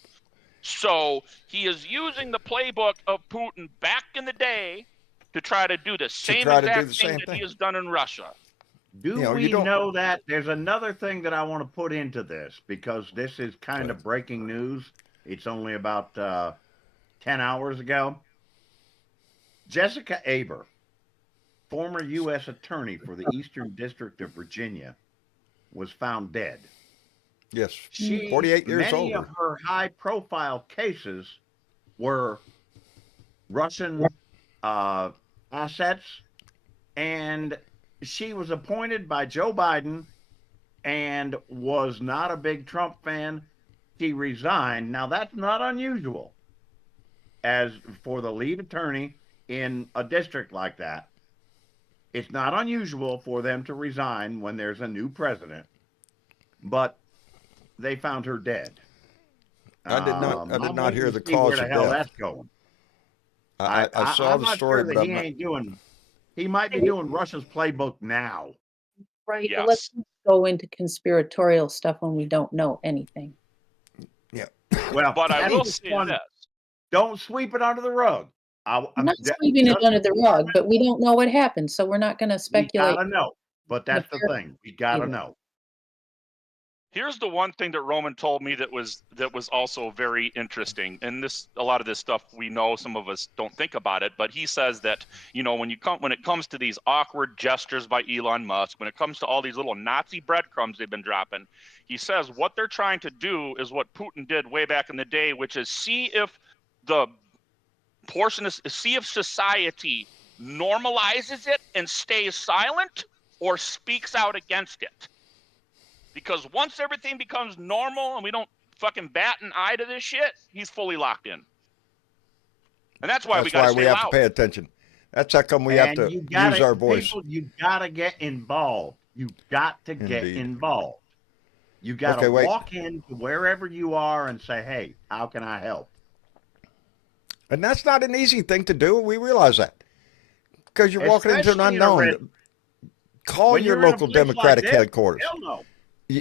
So he is using the playbook of Putin back in the day to try to do the same exact thing that he has done in Russia. Do we know that? There's another thing that I want to put into this, because this is kind of breaking news. It's only about 10 hours ago. Jessica Aber, former U.S. attorney for the Eastern District of Virginia, was found dead. Yes, 48 years old. Many of her high-profile cases were Russian assets, and she was appointed by Joe Biden and was not a big Trump fan. She resigned. Now, that's not unusual as for the lead attorney in a district like that, it's not unusual for them to resign when there's a new president, but they found her dead. I did not I'm waiting hear to the see where cause the of hell death. that's going. I saw I'm the not story, sure but that I'm he not. ain't doing. He might be doing Russia's playbook now. Right, but let's Yes. not go into conspiratorial stuff when we don't know anything. Yeah. Well, But I that's will just say one. this. Don't sweep it under the rug. I'm not sweeping it Just under the rug, but we don't know what happened, so we're not gonna we speculate. gotta know. But that's the thing. We gotta either. know. Here's the one thing that Roman told me that was also very interesting. And this, a lot of this stuff we know, some of us don't think about it, but he says that, you know, when it comes to these awkward gestures by Elon Musk, when it comes to all these little Nazi breadcrumbs they've been dropping, he says what they're trying to do is what Putin did way back in the day, which is see if society normalizes it and stays silent or speaks out against it. Because once everything becomes normal and we don't fucking bat an eye to this shit, he's fully locked in. And that's why we got to stay have loud. to pay attention. That's how come we have to use our voice. People, you gotta get involved. You got to get Indeed. involved. You got to walk into wherever you are and say, "Hey, how can I help?" And that's not an easy thing to do. We realize that because you're walking into an Especially in a unknown. Call when your you're in a local place Democratic like this, headquarters. hell no.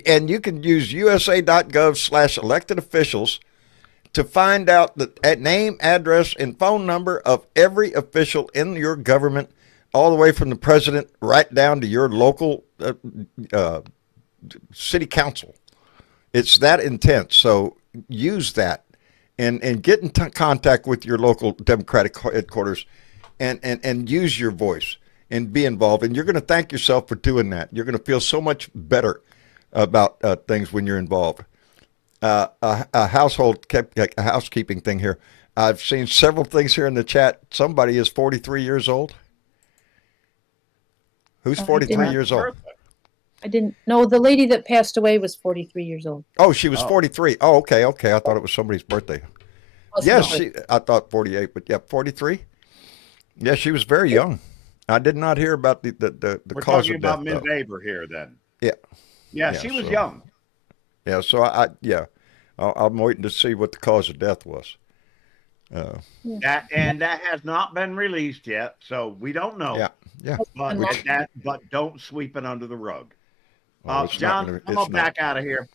And you can use usa.gov/elected officials to find out the name, address, and phone number of every official in your government, all the way from the president right down to your local city council. It's that intense. So use that and get in contact with your local Democratic headquarters and use your voice and be involved. And you're going to thank yourself for doing that. You're going to feel so much better about things when you're involved. A housekeeping thing here. I've seen several things here in the chat. Somebody is 43 years old. Who's 43 years old? I didn't know the lady that passed away was 43 years old. Oh, she was 43. Oh, okay. I thought it was somebody's birthday. Yes, I thought 48, but yeah, 43. Yeah, she was very young. I did not hear about the We're cause talking of death. about Ms. Aber here, then. Yeah. Yeah, she was young. Yeah, so I'm waiting to see what the cause of death was. That has not been released yet, so we don't know. Yeah. But don't sweep it under the rug. Well, John, I'm back out of here.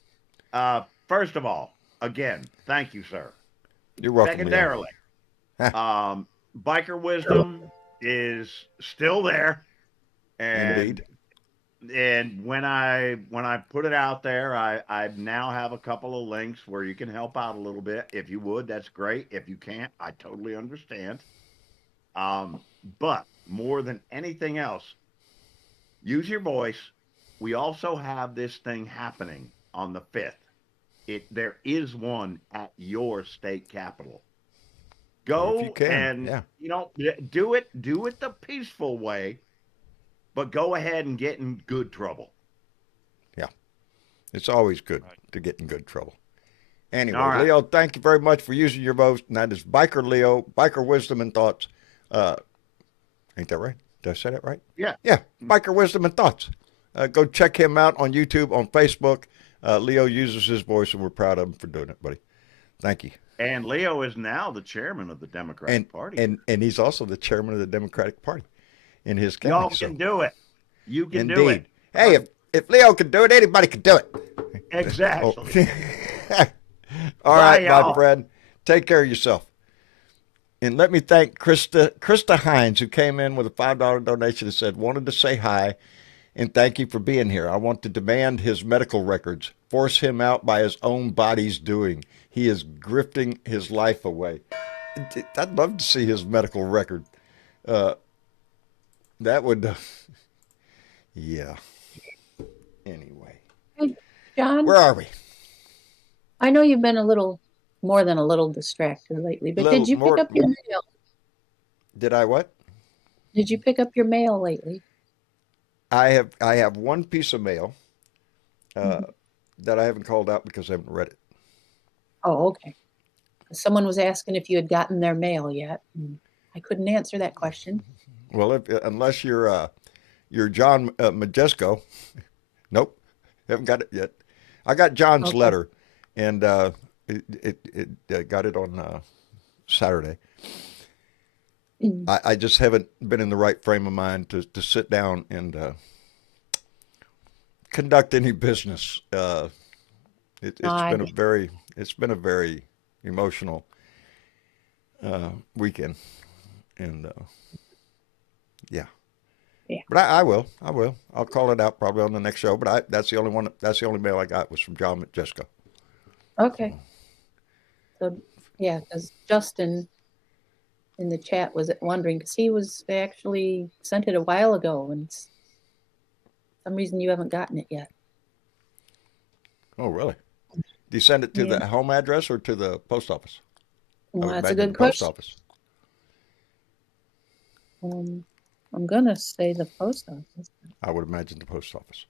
First of all, again, thank you, sir. You're welcome. Secondarily, Biker Wisdom is still there, and Indeed. And when I put it out there, I now have a couple of links where you can help out a little bit. If you would, that's great. If you can't, I totally understand. But more than anything else, use your voice. We also have this thing happening on the 5th. There is one at your state capitol. Go if you can, and do it the peaceful way. But go ahead and get in good trouble. Yeah. It's always good to get in good trouble. Anyway, right. Leo, thank you very much for using your vote. And that is Biker Leo, Biker Wisdom and Thoughts. Ain't that right? Did I say that right? Yeah. Yeah, Biker Wisdom and Thoughts. Go check him out on YouTube, on Facebook. Leo uses his voice, and we're proud of him for doing it, buddy. Thank you. And Leo is now the chairman of the Democratic Party. And he's also the chairman of the Democratic Party in his county. Y'all can do it. You can Indeed. do it. Hey, if Leo can do it, anybody can do it. Exactly. All right, y'all. my friend. Take care of yourself. And let me thank Krista Hines, who came in with a $5 donation and said, wanted to say hi and thank you for being here. I want to demand his medical records, force him out by his own body's doing. He is grifting his life away. I'd love to see his medical record. That would, yeah. Anyway. Hey, John? Where are we? I know you've been a little more than a little distracted lately, but did you pick up your mail? Did I what? Did you pick up your mail lately? I have one piece of mail that I haven't called out because I haven't read it. Oh, okay. Someone was asking if you had gotten their mail yet. I couldn't answer that question. Well, unless you're John Majesco, nope, haven't got it yet. I got John's Okay. letter, and it got it on Saturday. Mm. I just haven't been in the right frame of mind to sit down and conduct any business. I It's been a very emotional weekend, and yeah. Yeah. But I will. I'll call it out probably on the next show. But that's the only one. That's the only mail I got was from John Jessica. Okay. So yeah, because Justin in the chat was wondering because he was actually sent it a while ago, and for some reason you haven't gotten it yet. Oh, really? Do you send it to Yeah. the home address or to the post office? I Well, would that's a imagine good the post question. office. I'm gonna say the post office. I would imagine the post office.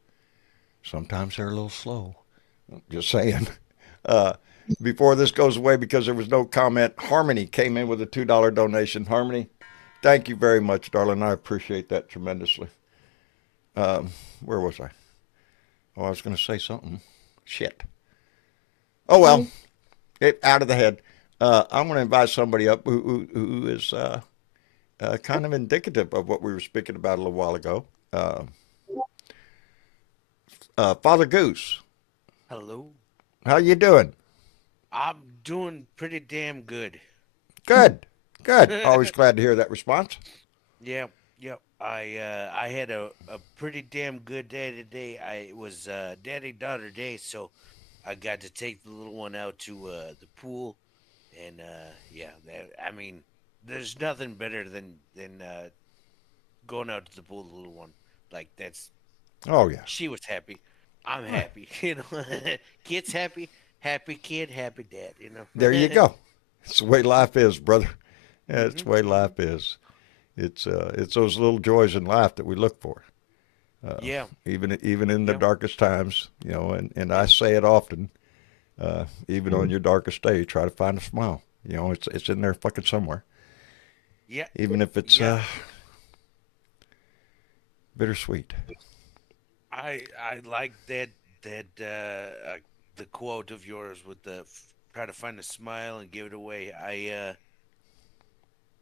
Sometimes they're a little slow. Just saying. Uh, before this goes away, because there was no comment, Harmony came in with a $2 donation. Harmony, thank you very much, darling. I appreciate that tremendously. Where was I? Oh, I was going to say something. Shit. Oh, well, out of the head. I'm going to invite somebody up who is kind of indicative of what we were speaking about a little while ago. Father Goose, Hello. how you doing? I'm doing pretty damn good. Good. Good. Always glad to hear that response. Yeah, yeah. I had a pretty damn good day today. It was daddy daughter day, so I got to take the little one out to the pool, and yeah, I mean, there's nothing better than going out to the pool with the little one. Like that's Oh, yeah. she was happy. I'm happy. Kid's happy. Happy kid, happy dad. There you go. It's the way life is, brother. Yeah, it's the way Mhm. life is. It's those little joys in life that we look for, Yeah. even in the Yeah. darkest times. And I say it often. Even on your darkest day, try to find a smile. It's in there fucking somewhere. Yeah. Even if it's Yeah. bittersweet. I like that the quote of yours with the try to find a smile and give it away.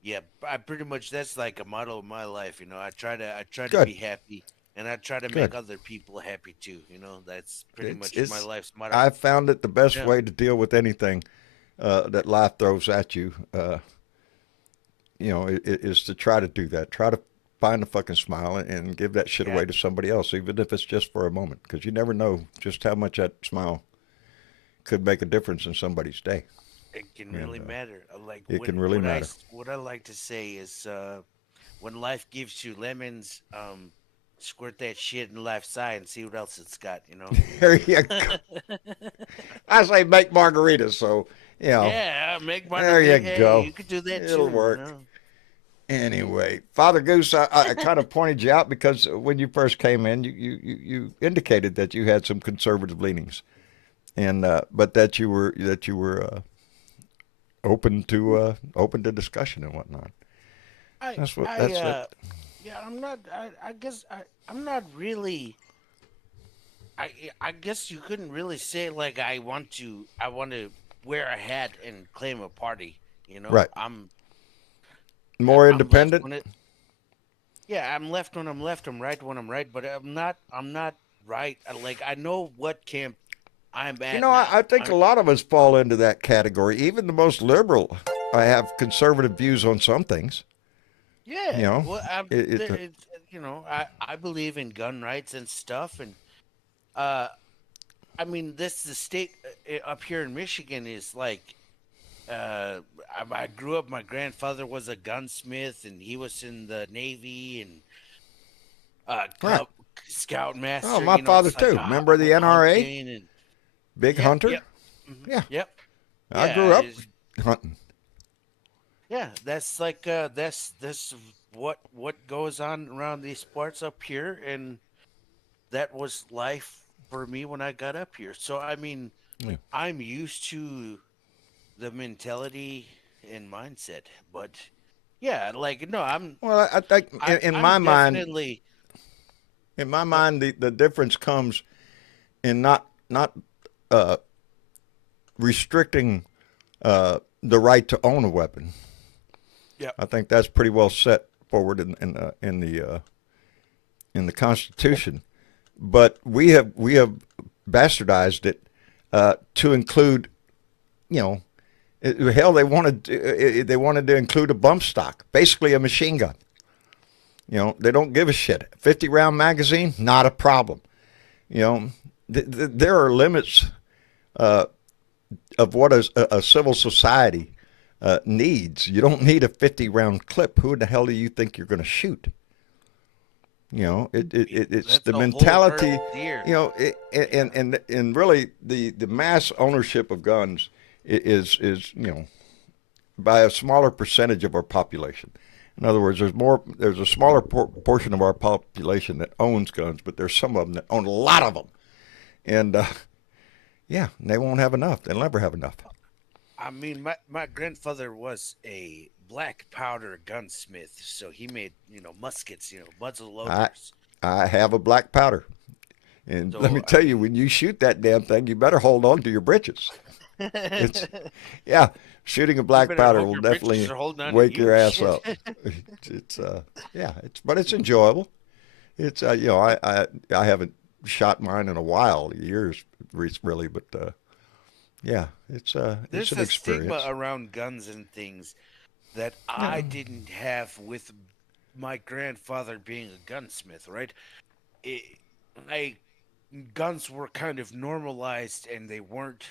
Yeah, I pretty much that's like a motto of my life. I try to be Good. happy, and I try to make Good. other people happy too. That's pretty It's much my it's. life's motto. I've found it the best Yeah. way to deal with anything that life throws at you. Is to try to do that. Try to find a fucking smile and give that shit Yeah. away to somebody else, even if it's just for a moment, because you never know just how much that smile could make a difference in somebody's day. It can And really matter. Like it can really matter. what I like to say is when life gives you lemons, squirt that shit in life's eye and see what else it's got. There you go. I say make margaritas, so Yeah, make there you margarita. Hey, go. you could do that It'll too. work. Anyway, Father Goose, I kind of pointed you out because when you first came in, you indicated that you had some conservative leanings, and but that you were open to discussion and whatnot. I, That's what I, that's it. yeah, I'm not. I guess I'm not really. I guess you couldn't really say like I want to wear a hat and claim a party. Right. I'm More I'm left independent. when it. Yeah, I'm left when I'm left. I'm right when I'm right. But I'm not right. Like I know what camp I'm You at know, I now. think a lot of us fall into that category. Even the most liberal, I have conservative views on some things. You Yeah. know, Well, it I believe in gun rights and stuff, and uh, I mean, this the state up here in Michigan is like. I grew up. My grandfather was a gunsmith, and he was in the Navy and right. Cub Scout Oh, Master. my father It's like too. Member of the NRA, hunting and big yep, hunter. yep, Yeah, yep, I yeah, grew up hunting. yeah. That's like that's what goes on around these parts up here, and that was life for me when I got up here. So I mean, Yeah. I'm used to the mentality and mindset, but Yeah, like no, Well, I think in I'm my mind, definitely what the difference comes in not uh, restricting the right to own a weapon. yeah. I think that's pretty well set forward in the Constitution. But we have bastardized it to include, you know, hell, they wanted to include a bump stock, basically a machine gun. You know, they don't give a shit. 50-round magazine, not a problem. You know, there are limits uh, of what a civil society needs. You don't need a 50-round clip. Who the hell do you think you're going to shoot? You know, it's that's the a whole herd mentality. of deer. You know, Yeah. and really the mass ownership of guns is by a smaller percentage of our population. In other words, there's a smaller portion of our population that owns guns, but there's some of them that own a lot of them, and yeah, they won't have enough. They'll never have enough. I mean, my grandfather was a black powder gunsmith, so he made muskets, muzzle I loaders. I have a black powder, and let me So I tell you, mean, when you shoot that damn thing, you better hold on to your britches. It's yeah, shooting a you black better powder hope will your britches definitely are holding on to wake your you. ass Shit. up. It's yeah, but it's enjoyable. It's I haven't shot mine in a while, years really, but yeah, it's There's an a stigma experience. around guns and things that I Yeah. didn't have with my grandfather being a gunsmith, right? It, I guns were kind of normalized and they weren't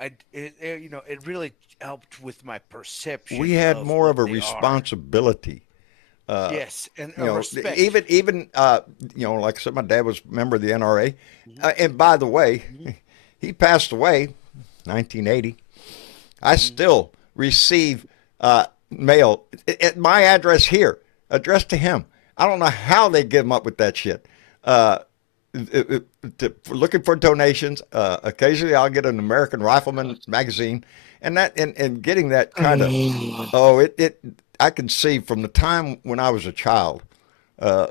it really helped with my We perception had of more what of a they are. responsibility. Uh, Yes, and you a know, respect. even like I said, my dad was a member of the NRA, Hmm. and by the way, Hmm. he passed away 1980. I Hmm. still receive mail at my address here, addressed to him. I don't know how they give him up with that shit. Uh, Looking for donations. Occasionally, I'll get an American Rifleman magazine, and getting that kind of it. I can see from the time when I was a child, uh,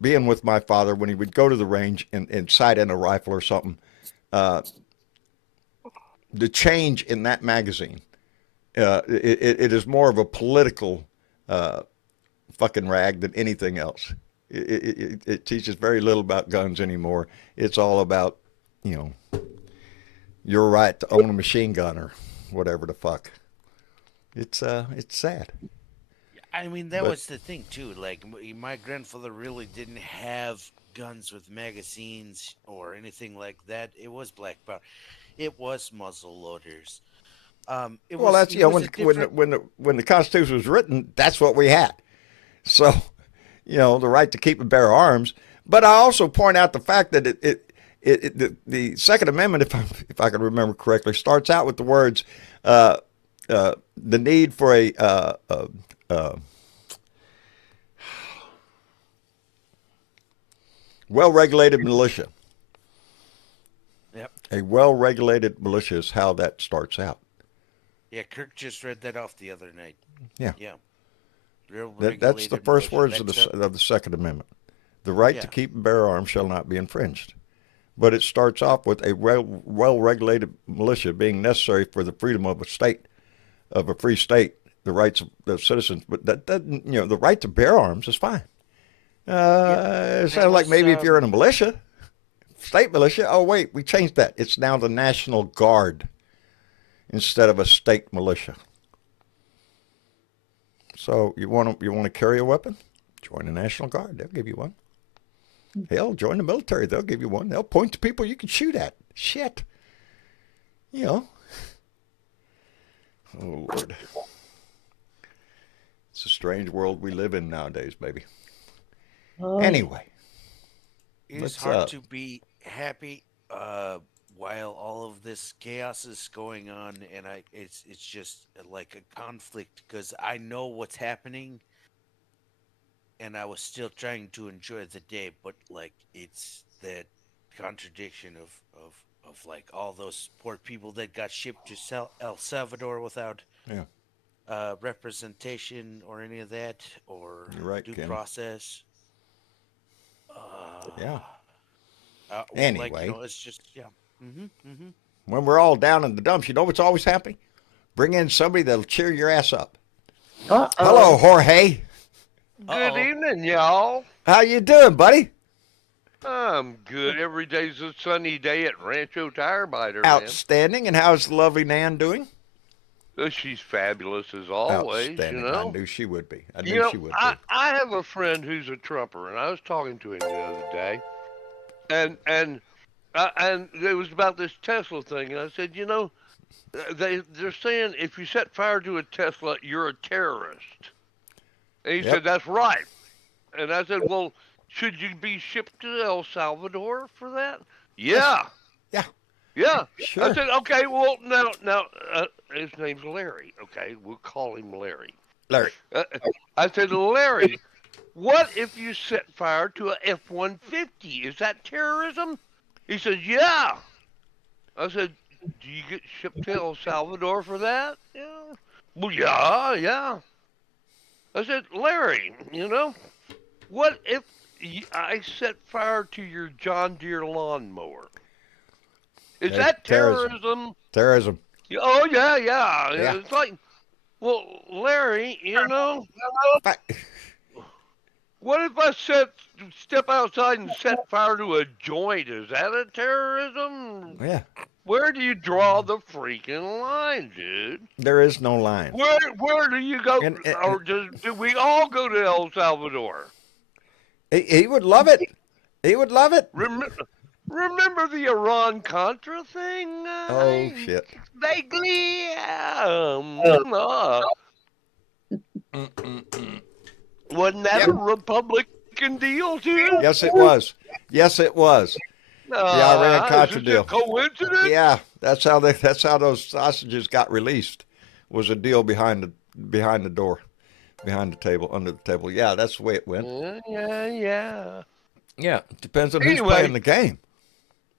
being with my father when he would go to the range and sight in a rifle or something. Uh, the change in that magazine. It is more of a political uh, fucking rag than anything else. It teaches very little about guns anymore. It's all about, you know, your right to own a machine gun or whatever the fuck. It's sad, I mean, that but was the thing too. Like my grandfather really didn't have guns with magazines or anything like that. It was black powder. It was muzzle loaders. It well, was that's it was a different. when the Constitution was written, that's what we had. So, the right to keep and bear arms. But I also point out the fact that the Second Amendment, if I can remember correctly, starts out with the words, uh, the need for a well-regulated militia. Yep. A well-regulated militia is how that starts out. Yeah, Kirk just read that off the other night. Yeah, Yeah, real that's the regulated first militia. words That's of the Second Amendment. The right to yeah. keep and bear arms shall not be infringed. But it starts off with a well-regulated militia being necessary for the freedom of a free state, the rights of the citizens. But that doesn't, the right to bear arms is fine. Yeah, It that sounds like was maybe if you're in a militia, state militia. Oh wait, we changed that. It's now the National Guard instead of a state militia. So you want to carry a weapon? Join the National Guard. They'll give you one. Hell, join the military. They'll give you one. They'll point to people you can shoot at. Shit. You know. Oh, Lord. It's a strange world we live in nowadays, baby. Oh, yeah. Anyway, it is let's hard to be happy while all of this chaos is going on, and it's just like a conflict because I know what's happening, and I was still trying to enjoy the day, but like it's that contradiction of like all those poor people that got shipped to El Salvador without yeah. representation or any of that or You're right, due Kenny. process. Yeah. Like Anyway, it's just yeah. Mm-hmm. when we're all down in the dumps, you know what's always happening? Bring in somebody that'll cheer your ass up. Uh Hello, oh. Jorge. Good Uh-oh. evening, y'all. How you doing, buddy? I'm good. Every day's a sunny day at Rancho Tire Biter, man. Outstanding. And how's the lovely Nan doing? She's fabulous as always, Outstanding. I knew she would be. I You knew know, she would I have a friend who's a Trumper, and I was talking to him the other day, and it was about this Tesla thing, and I said, you know, they're saying if you set fire to a Tesla, you're a terrorist. And he Yep. said, that's right. And I said, well, should you be shipped to El Salvador for that? Yeah. Yeah. Yeah. Sure. I said, okay, well, now, his name's Larry. Okay, we'll call him Larry. Larry. I said, Larry, what if you set fire to a F-150? Is that terrorism? He said, yeah. I said, do you get shipped to El Salvador for that? Yeah. Well, yeah. I said, Larry, you know, what if I set fire to your John Deere lawnmower? Is Hey, that terrorism. terrorism? Terrorism. Oh, yeah. Yeah. It's like, well, Larry, you know, I- what if I step outside and set fire to a joint? Is that a terrorism? Yeah. Where do you draw the freaking line, dude? There is no line. Where do you go? And- Or do we all go to El Salvador? He would love it. He would love it. Remember the Iran-Contra thing? Oh, shit. Vaguely. Wasn't that Yep. a Republican deal, too? Yes, it was. Yes, it was. The Iran-Contra is this deal. a coincidence? Yeah, that's how those sausages got released. Was a deal behind the door, behind the table, under the table. Yeah, that's the way it went. Yeah. Yeah, it depends on who's Anyway. playing the game.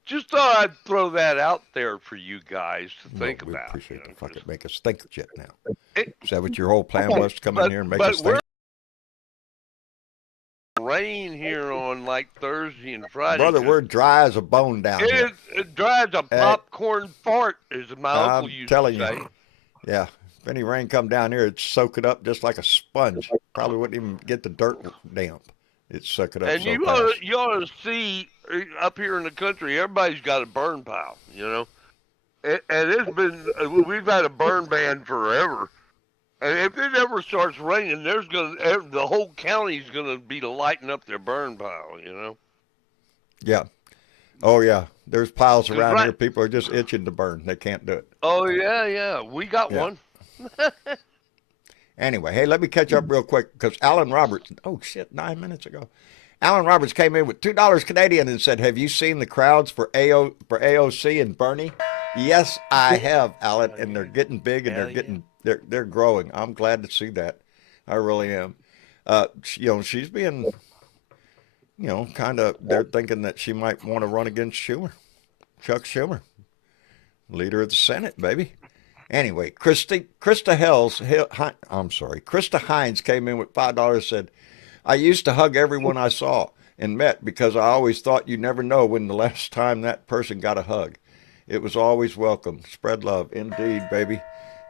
Just thought I'd throw that out there for you guys to think we about. appreciate you know, the fucking make us think shit now. It- Is that what your whole plan was, to come in here and make us think? Rain here on like Thursday and Friday. Brother, we're dry as a bone down here. It drives a popcorn fart, as my uncle I'm used telling to say. you. Yeah, if any rain come down here, it'd soak it up just like a sponge. Probably wouldn't even get the dirt damp. It'd suck it up And so you fast. ought to see up here in the country, everybody's got a burn pile, you know. And it's been we've had a burn ban forever. And if it ever starts raining, the whole county's gonna be lighting up their burn pile, you know. Yeah. Oh, yeah. There's piles around right- here. People are just itching to burn. They can't do it. Oh yeah, we got Yeah. one. Anyway, hey, let me catch up real quick because Alan Roberts, 9 minutes ago. Alan Roberts came in with $2 Canadian and said, have you seen the crowds for AOC and Bernie? Yes, I have, Alan, and they're getting big and they're growing. I'm glad to see that. I really am. She's being, kind of, they're thinking that she might want to run against Chuck Schumer, leader of the Senate, baby. Anyway, Krista Hines came in with $5, said, I used to hug everyone I saw and met because I always thought you never know when the last time that person got a hug. It was always welcome. Spread love. Indeed, baby.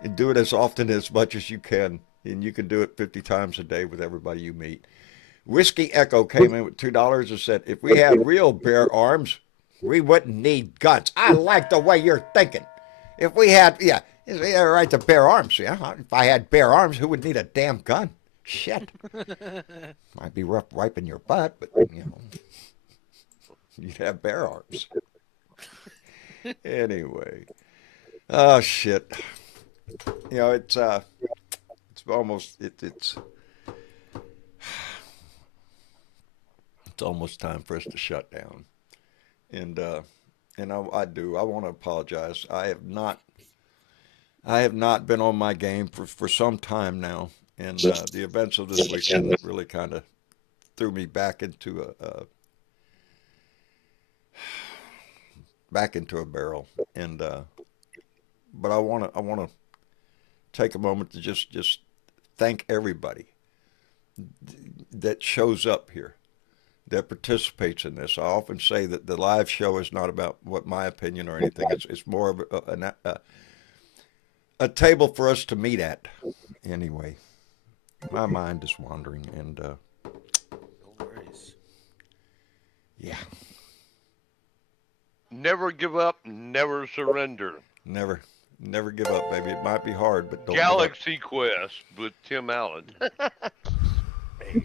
And do it as often as much as you can. And you can do it 50 times a day with everybody you meet. Whiskey Echo came in with $2 and said, if we had real bare arms, we wouldn't need guns. I like the way you're thinking. If we had, right to bear arms. Yeah, if I had bare arms, who would need a damn gun? Shit. Might be rough wiping your butt, but you'd have bare arms. Anyway, oh shit. It's almost it's almost time for us to shut down, and I want to apologize. I have not been on my game for some time now, and the events of this weekend really kind of threw me back into a barrel, and but I want to take a moment to just thank everybody that shows up here, that participates in this. I often say that the live show is not about what my opinion or anything. It's more of a table for us to meet at. Anyway, my mind is wandering, and No worries. yeah, Never give up, never surrender. never give up, baby. It might be hard, but don't Galaxy Quest with Tim Allen. Hey,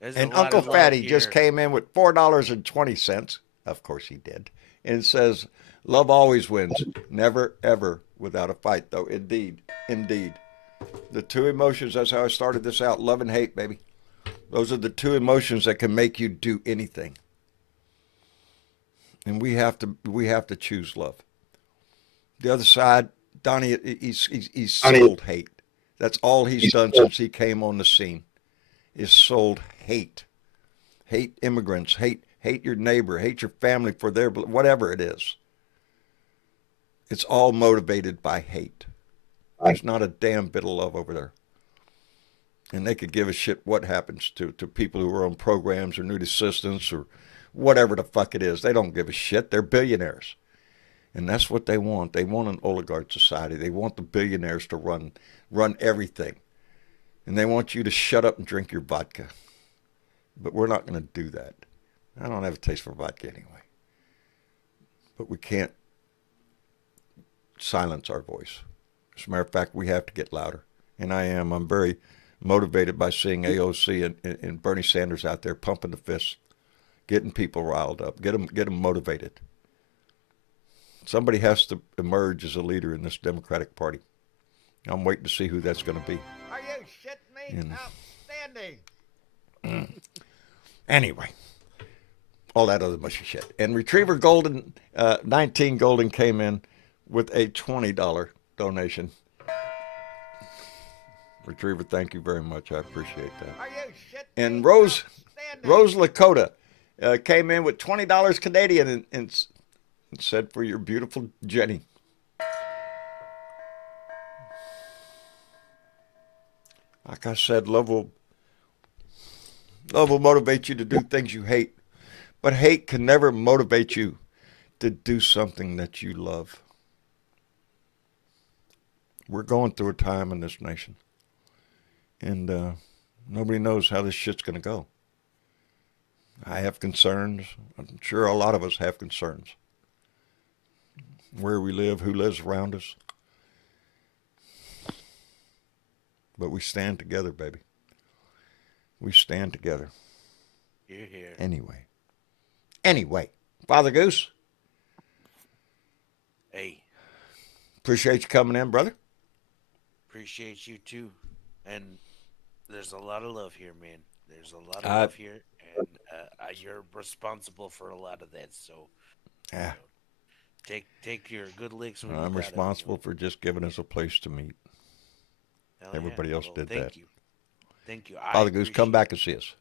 there's a And lot Uncle of love Fatty just here. came in with $4.20. Of course he did. And says, love always wins. Never, ever without a fight, though. Indeed. Indeed. The two emotions, that's how I started this out. Love and hate, baby. Those are the two emotions that can make you do anything. And we have to choose love. The other side, Donnie, he's sold hate. That's all he's done since he came on the scene, is sold hate. Hate immigrants, hate your neighbor, hate your family for their, whatever it is. It's all motivated by hate. There's not a damn bit of love over there. And they could give a shit what happens to people who are on programs or nude assistants or whatever the fuck it is. They don't give a shit. They're billionaires. And that's what they want. They want an oligarch society. They want the billionaires to run everything. And they want you to shut up and drink your vodka. But we're not going to do that. I don't have a taste for vodka anyway. But we can't silence our voice. As a matter of fact, we have to get louder. And I'm very motivated by seeing AOC and Bernie Sanders out there pumping the fists, getting people riled up, get them motivated. Somebody has to emerge as a leader in this Democratic Party. I'm waiting to see who that's going to be. Are you shitting me? Outstanding. Anyway, all that other mushy shit. And Retriever Golden, 19 Golden came in with a $20 donation. Retriever, thank you very much. I appreciate that. Are you shitting And me? Rose Outstanding. Lakota came in with $20 Canadian and said, for your beautiful Jenny. Like I said, love will motivate you to do things you hate, but hate can never motivate you to do something that you love. We're going through a time in this nation, and nobody knows how this shit's going to go. I have concerns. I'm sure a lot of us have concerns. Where we live, who lives around us. But we stand together, baby. We stand together. You're here. Anyway, Father Goose, Hey, appreciate you coming in, brother. appreciate you too. And there's a lot of love here, man. There's a lot of I- love here, and you're responsible for a lot of that. So Yeah, take your good licks. When you I'm got 'em, responsible for just giving us a place to meet. Hell everybody else did thank that. you. Thank you. Father Goose, come back and see us.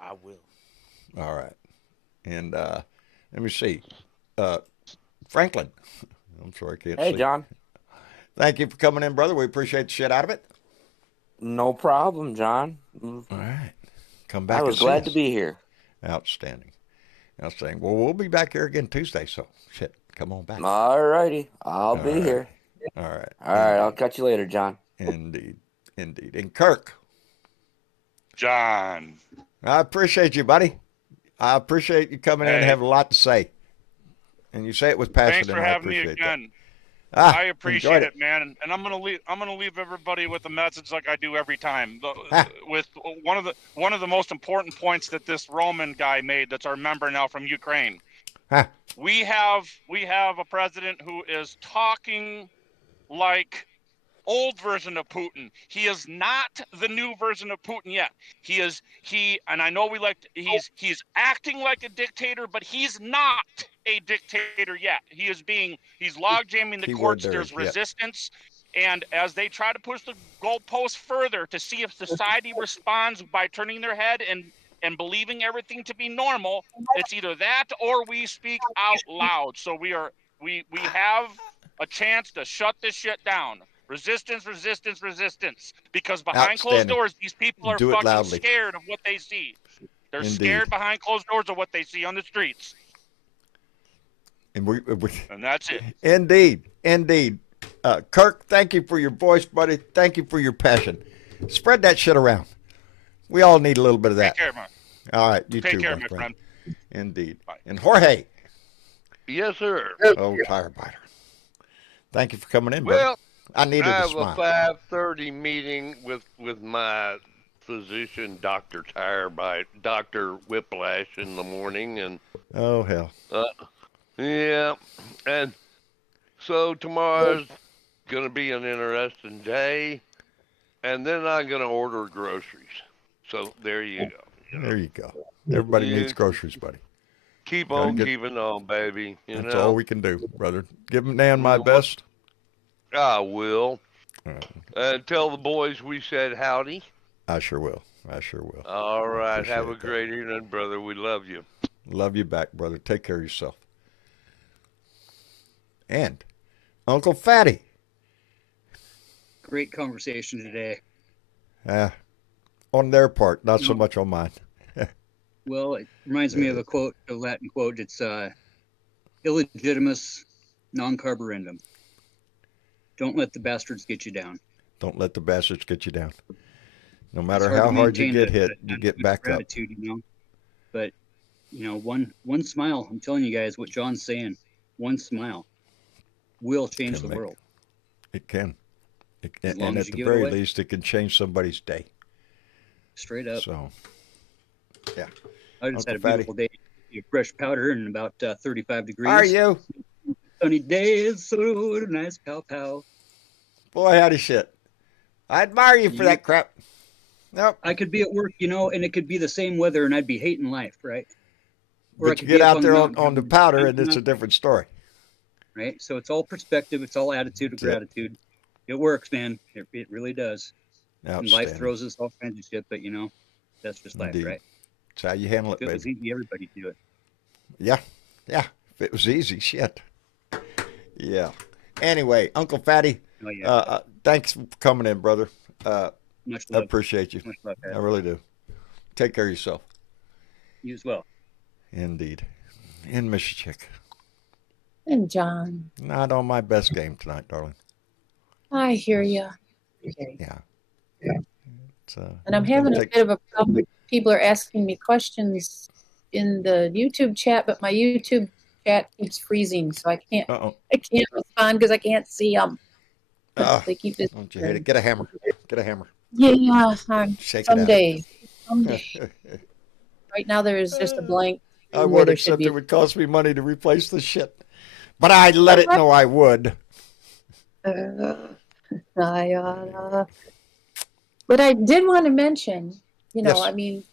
I will. All right. And let me see. Franklin. I'm sorry, I can't see. Hey, John. Thank you for coming in, brother. We appreciate the shit out of it. No problem, John. All right. Come back I and was see glad us. to be here. Outstanding. Outstanding. Well, we'll be back here again Tuesday, so shit, come on back. All righty. I'll be right. here. All right. All right. I'll catch you later, John. Indeed. Indeed. And Kirk, John. I appreciate you, buddy. I appreciate you coming in and Hey. having a lot to say. And you say it with passion, Thanks for and I having me appreciate again. that. I enjoyed appreciate it, man. And I'm gonna leave everybody with a message like I do every time. With one of the most important points that this Roman guy made, that's our member now from Ukraine. Huh. We have a president who is talking like old version of Putin. He is not the new version of Putin yet. And I know he's acting like a dictator, but he's not a dictator yet. He's log jamming the Keyword courts. there, There's yet. resistance. And as they try to push the goalposts further to see if society responds by turning their head and believing everything to be normal, it's either that or we speak out loud. So we have a chance to shut this shit down. Resistance, resistance, resistance. Because behind closed Outstanding. doors, these people are Do it fucking loudly. scared of what they see. They're Indeed. scared behind closed doors of what they see on the streets. And we And that's it. Indeed. Kirk, thank you for your voice, buddy. Thank you for your passion. Spread that shit around. We all need a little bit of that. Take care, man. All right, you Take too, care, my my friend. Indeed. Bye. And Jorge. Yes, sir. Oh, tire biter. Thank you for coming in, buddy. Well, I needed I a have smile. a 5:30 meeting with my physician, Dr. Dr. Whiplash, in the morning, and Oh, hell. yeah, and so tomorrow's gonna be an interesting day, and then I'm gonna order groceries. So there you go. There you go. Everybody Yeah. needs groceries, buddy. Keep Gotta on get- keeping on, baby. You That's know, all we can do, brother. Give Dan my best. I will. All right. And tell the boys we said howdy. I sure will. All right. Appreciate Have a that. great evening, brother. We love you. Love you back, brother. Take care of yourself. And Uncle Fatty. Great conversation today. On their part, not so No. much on mine. Well, it reminds me of a quote, a Latin quote. It's illegitimus non carborundum. Don't let the bastards get you down. Don't let the bastards get you down. No It's matter hard how to hard you maintain get hit, a you get attitude of back up. gratitude, you know. But you know, one smile. I'm telling you guys what John's saying. One smile will change Can the make- world. It can. As long And as at you the give it very away. least, it can change somebody's day. Straight up. So, yeah. I just had a Uncle Fatty. beautiful day. Fresh powder and about 35 degrees. How are you? Sunny days, so nice pow pow. Boy, howdy shit. I admire you for You- that crap. Nope. I could be at work, you know, and it could be the same weather, and I'd be hating life, right? Or I But you could get be up out there mountain on the having powder, fun, and it's a different story. right? So it's all perspective, it's all attitude of That's it. gratitude. It works, man. It really does. And life Outstanding. throws us all kinds of shit, but you know, that's just life, Indeed. right? It's how you handle it, If it was baby. easy, everybody'd do it. Yeah. If it was easy, shit. Yeah. Anyway, Uncle Fatty, Oh yeah. thanks for coming in, brother. Much I love. appreciate you. Much love, I Pat. really do. Take care of yourself. You as well. Indeed. And Miss Chick. And John, Not on my best game tonight, darling. I hear you. Yeah. It's, And I'm having a take- bit of a problem. People are asking me questions in the YouTube chat, but my YouTube chat keeps freezing, so I can't Uh-oh. respond because I can't see them. Ah, They keep this. Don't you hate it? Get a hammer. Get a hammer. Yeah, Shake someday. it out. Right now, there is just a blank. I where would, there should except be- it would cost me money to replace the shit. But I let it know I would. But I did want to mention, you know, Yes. I mean,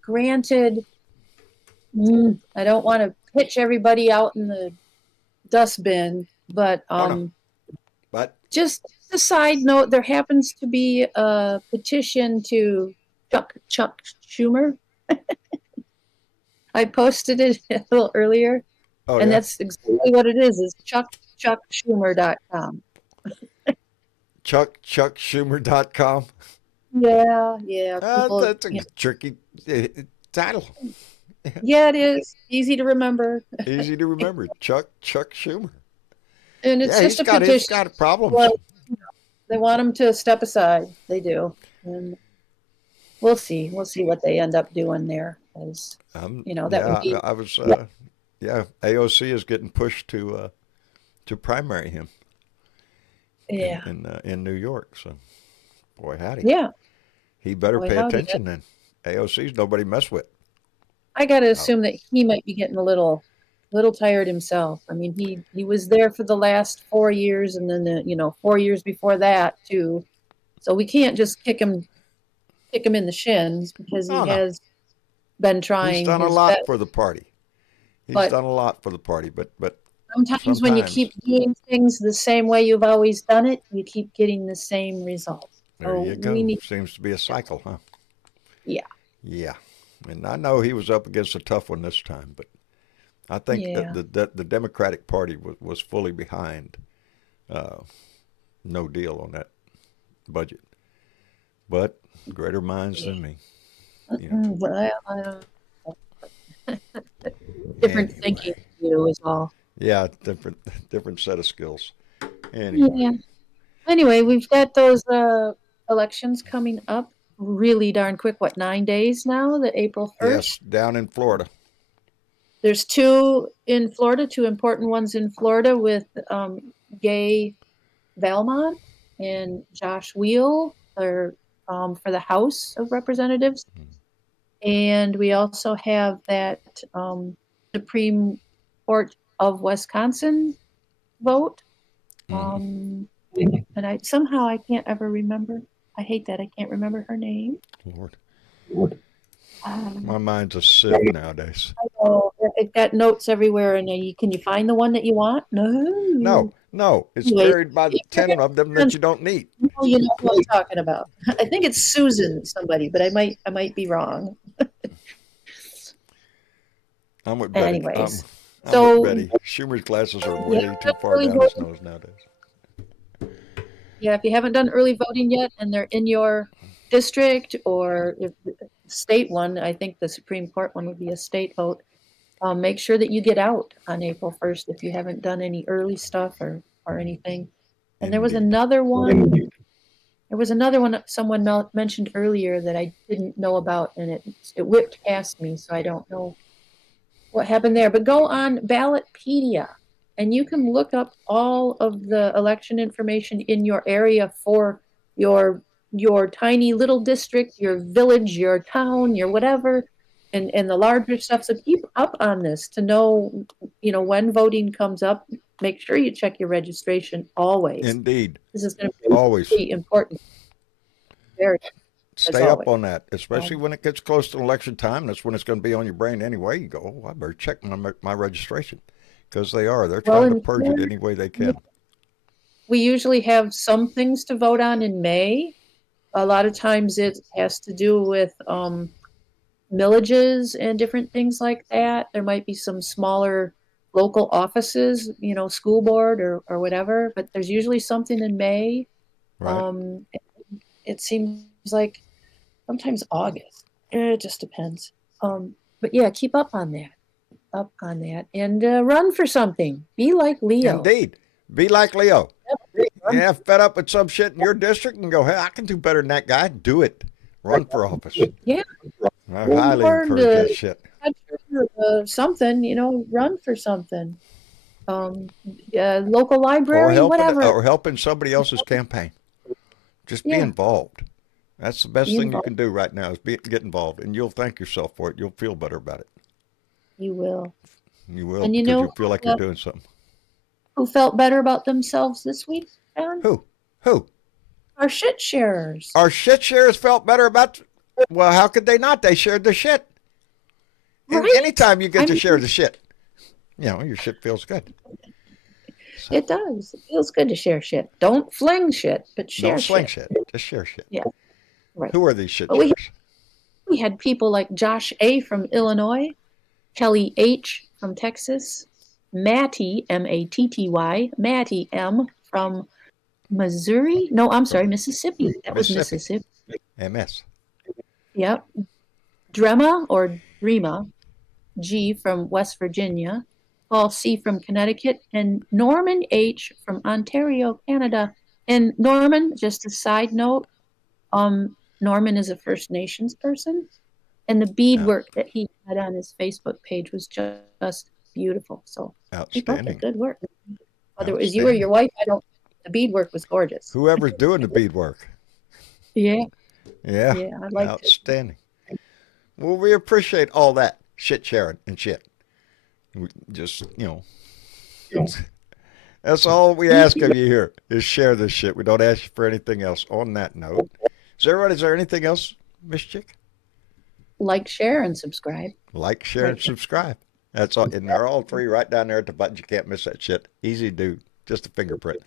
granted, I don't want to pitch everybody out in the dustbin, but Oh, no. But just a side note, there happens to be a petition to Chuck Schumer. I posted it a little earlier, oh and yeah, that's exactly what it is chuckschumer.com. chuckschumer.com. Yeah. People, That's a yeah. tricky title. Yeah, it is easy to remember, Easy to remember. Chuck Schumer. and it's Yeah, just a he's petition. got problems. Well, they want him to step aside. They do, and we'll see. We'll see what they end up doing there. As you know, that would be. I was. AOC is getting pushed to primary him. Yeah. In New York. So, boy, howdy. Yeah. He better Boy, pay howdy. attention then. AOC's nobody mess with. I got to assume that he might be getting a little tired himself. I mean, he was there for the last 4 years, and then 4 years before that too. So we can't just kick him in the shins because he Oh, no. has been trying. He's done a his lot best. for the party. He's But- done a lot for the party, but Sometimes when you sometimes. keep doing things the same way you've always done it, you keep getting the same results. there So you go. we need- Seems to be a cycle, huh? Yeah. Yeah. And I know he was up against a tough one this time, but I think Yeah. that the Democratic Party was fully behind no deal on that budget. But greater minds than me. You know. Well, I don't different thinking Anyway. view is all. Yeah, different set of skills. Anyway. Yeah. Anyway, we've got those elections coming up really darn quick. What, 9 days now? The April 1st? Yes, down in Florida. There's two in Florida, two important ones in Florida with Gay Valmont and Josh Wheel are for the House of Representatives. And we also have that Supreme Court of Wisconsin vote. And I can't ever remember. I hate that I can't remember her name. Lord. My mind's a sieve nowadays. I know. It got notes everywhere. And can you find the one that you want? No. It's Anyway, buried by the 10 of them that you don't need. Oh, you know what I'm talking about. I think it's Susan somebody, but I might be wrong. I'm with Betty. Anyways, I'm with Betty. Schumer's glasses are way too far down his nose nowadays. Yeah, if you haven't done early voting yet and they're in your district or if state one, I think the Supreme Court one would be a state vote. Make sure that you get out on April 1st if you haven't done any early stuff or anything. And there was another one. There was another one someone mentioned earlier that I didn't know about, and it whipped past me, so I don't know what happened there. But go on Ballotpedia, and you can look up all of the election information in your area for your tiny little district, your village, your town, your whatever, and the larger stuff. So keep up on this to know, when voting comes up. Make sure you check your registration always. Indeed. This is going to be always pretty important. Very. Stay up on that, especially when it gets close to election time. That's when it's going to be on your brain anyway. You go, I better check my registration, because they're trying to purge it any way they can. We usually have some things to vote on in May. A lot of times it has to do with millages and different things like that. There might be some smaller local offices, school board or whatever, but there's usually something in May. Right. It seems like sometimes August. It just depends. But yeah, keep up on that, and run for something. Be like Leo. Indeed. Be like Leo. Yep. Yeah, fed up with some shit in your district and go, hey, I can do better than that guy. Do it. Run for office. Yeah. I highly encourage that shit. Something, run for something. Local library, whatever. Or helping somebody else's campaign. Just be involved. That's the best thing you can do right now is get involved, and you'll thank yourself for it. You'll feel better about it. You will. You will, and because you'll feel like you're doing something. Who felt better about themselves this week, John? Who? Our shit sharers. Our shit sharers felt better about. Well, how could they not? They shared the shit. Right? Anytime you get to share the shit, your shit feels good. So. It does. It feels good to share shit. Don't fling shit, but share shit. Don't fling shit. Just share shit. Yeah. Right. Who are these shit sharers? We had people like Josh A. from Illinois, Kelly H. from Texas, Matty, M-A-T-T-Y, Matty M. from Missouri. No, I'm sorry, Mississippi. That was Mississippi. MS. Yep. Drema or Drema G. from West Virginia, Paul C. from Connecticut, and Norman H. from Ontario, Canada. And Norman, just a side note, Norman is a First Nations person, and the beadwork that he had on his Facebook page was just beautiful. So keep up the good work. Whether it was you or your wife, the beadwork was gorgeous. Whoever's doing the beadwork. Yeah. Yeah. Yeah, I liked outstanding. Well, we appreciate all that shit sharing and shit. We just, that's all we ask of you here is share this shit. We don't ask you for anything else. On that note, is there anything else, Miss Chick? Like, share, and subscribe. Like, share, and subscribe. That's all. And they're all three right down there at the button. You can't miss that shit. Easy to do. Just a fingerprint.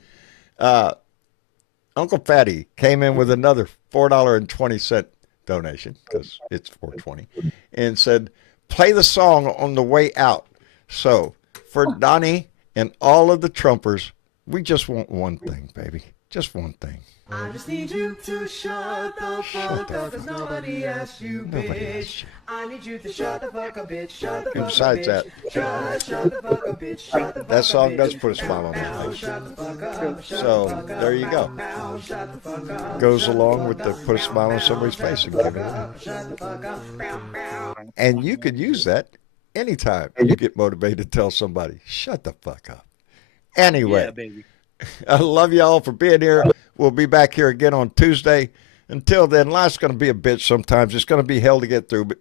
Uncle Fatty came in with another $4.20 donation, because it's $4.20, and said, play the song on the way out. So, for Donnie and all of the Trumpers, we just want one thing, baby. Just one thing. I just need you to shut the fuck up, cause nobody asked you, bitch. I need you to shut the fuck up, bitch. Shut the fuck And up, besides bitch. Shut the fuck up, bitch. Shut the fuck that up, song bitch. does put a smile on my face. Shut the fuck up. So there you go. Shut the fuck up. Goes along with the put a smile on somebody's face and give it away. Shut the fuck up. And you could use that anytime you get motivated to tell somebody, shut the fuck up. Anyway, Yeah, baby. I love you all for being here. We'll be back here again on Tuesday. Until then, life's going to be a bitch sometimes. It's going to be hell to get through, but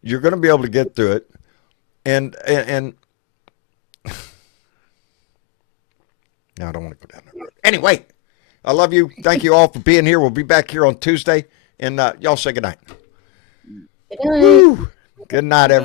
you're going to be able to get through it. And no, I don't want to go down there. Anyway, I love you. Thank you all for being here. We'll be back here on Tuesday. And y'all say good night. Good night. Good night, everyone.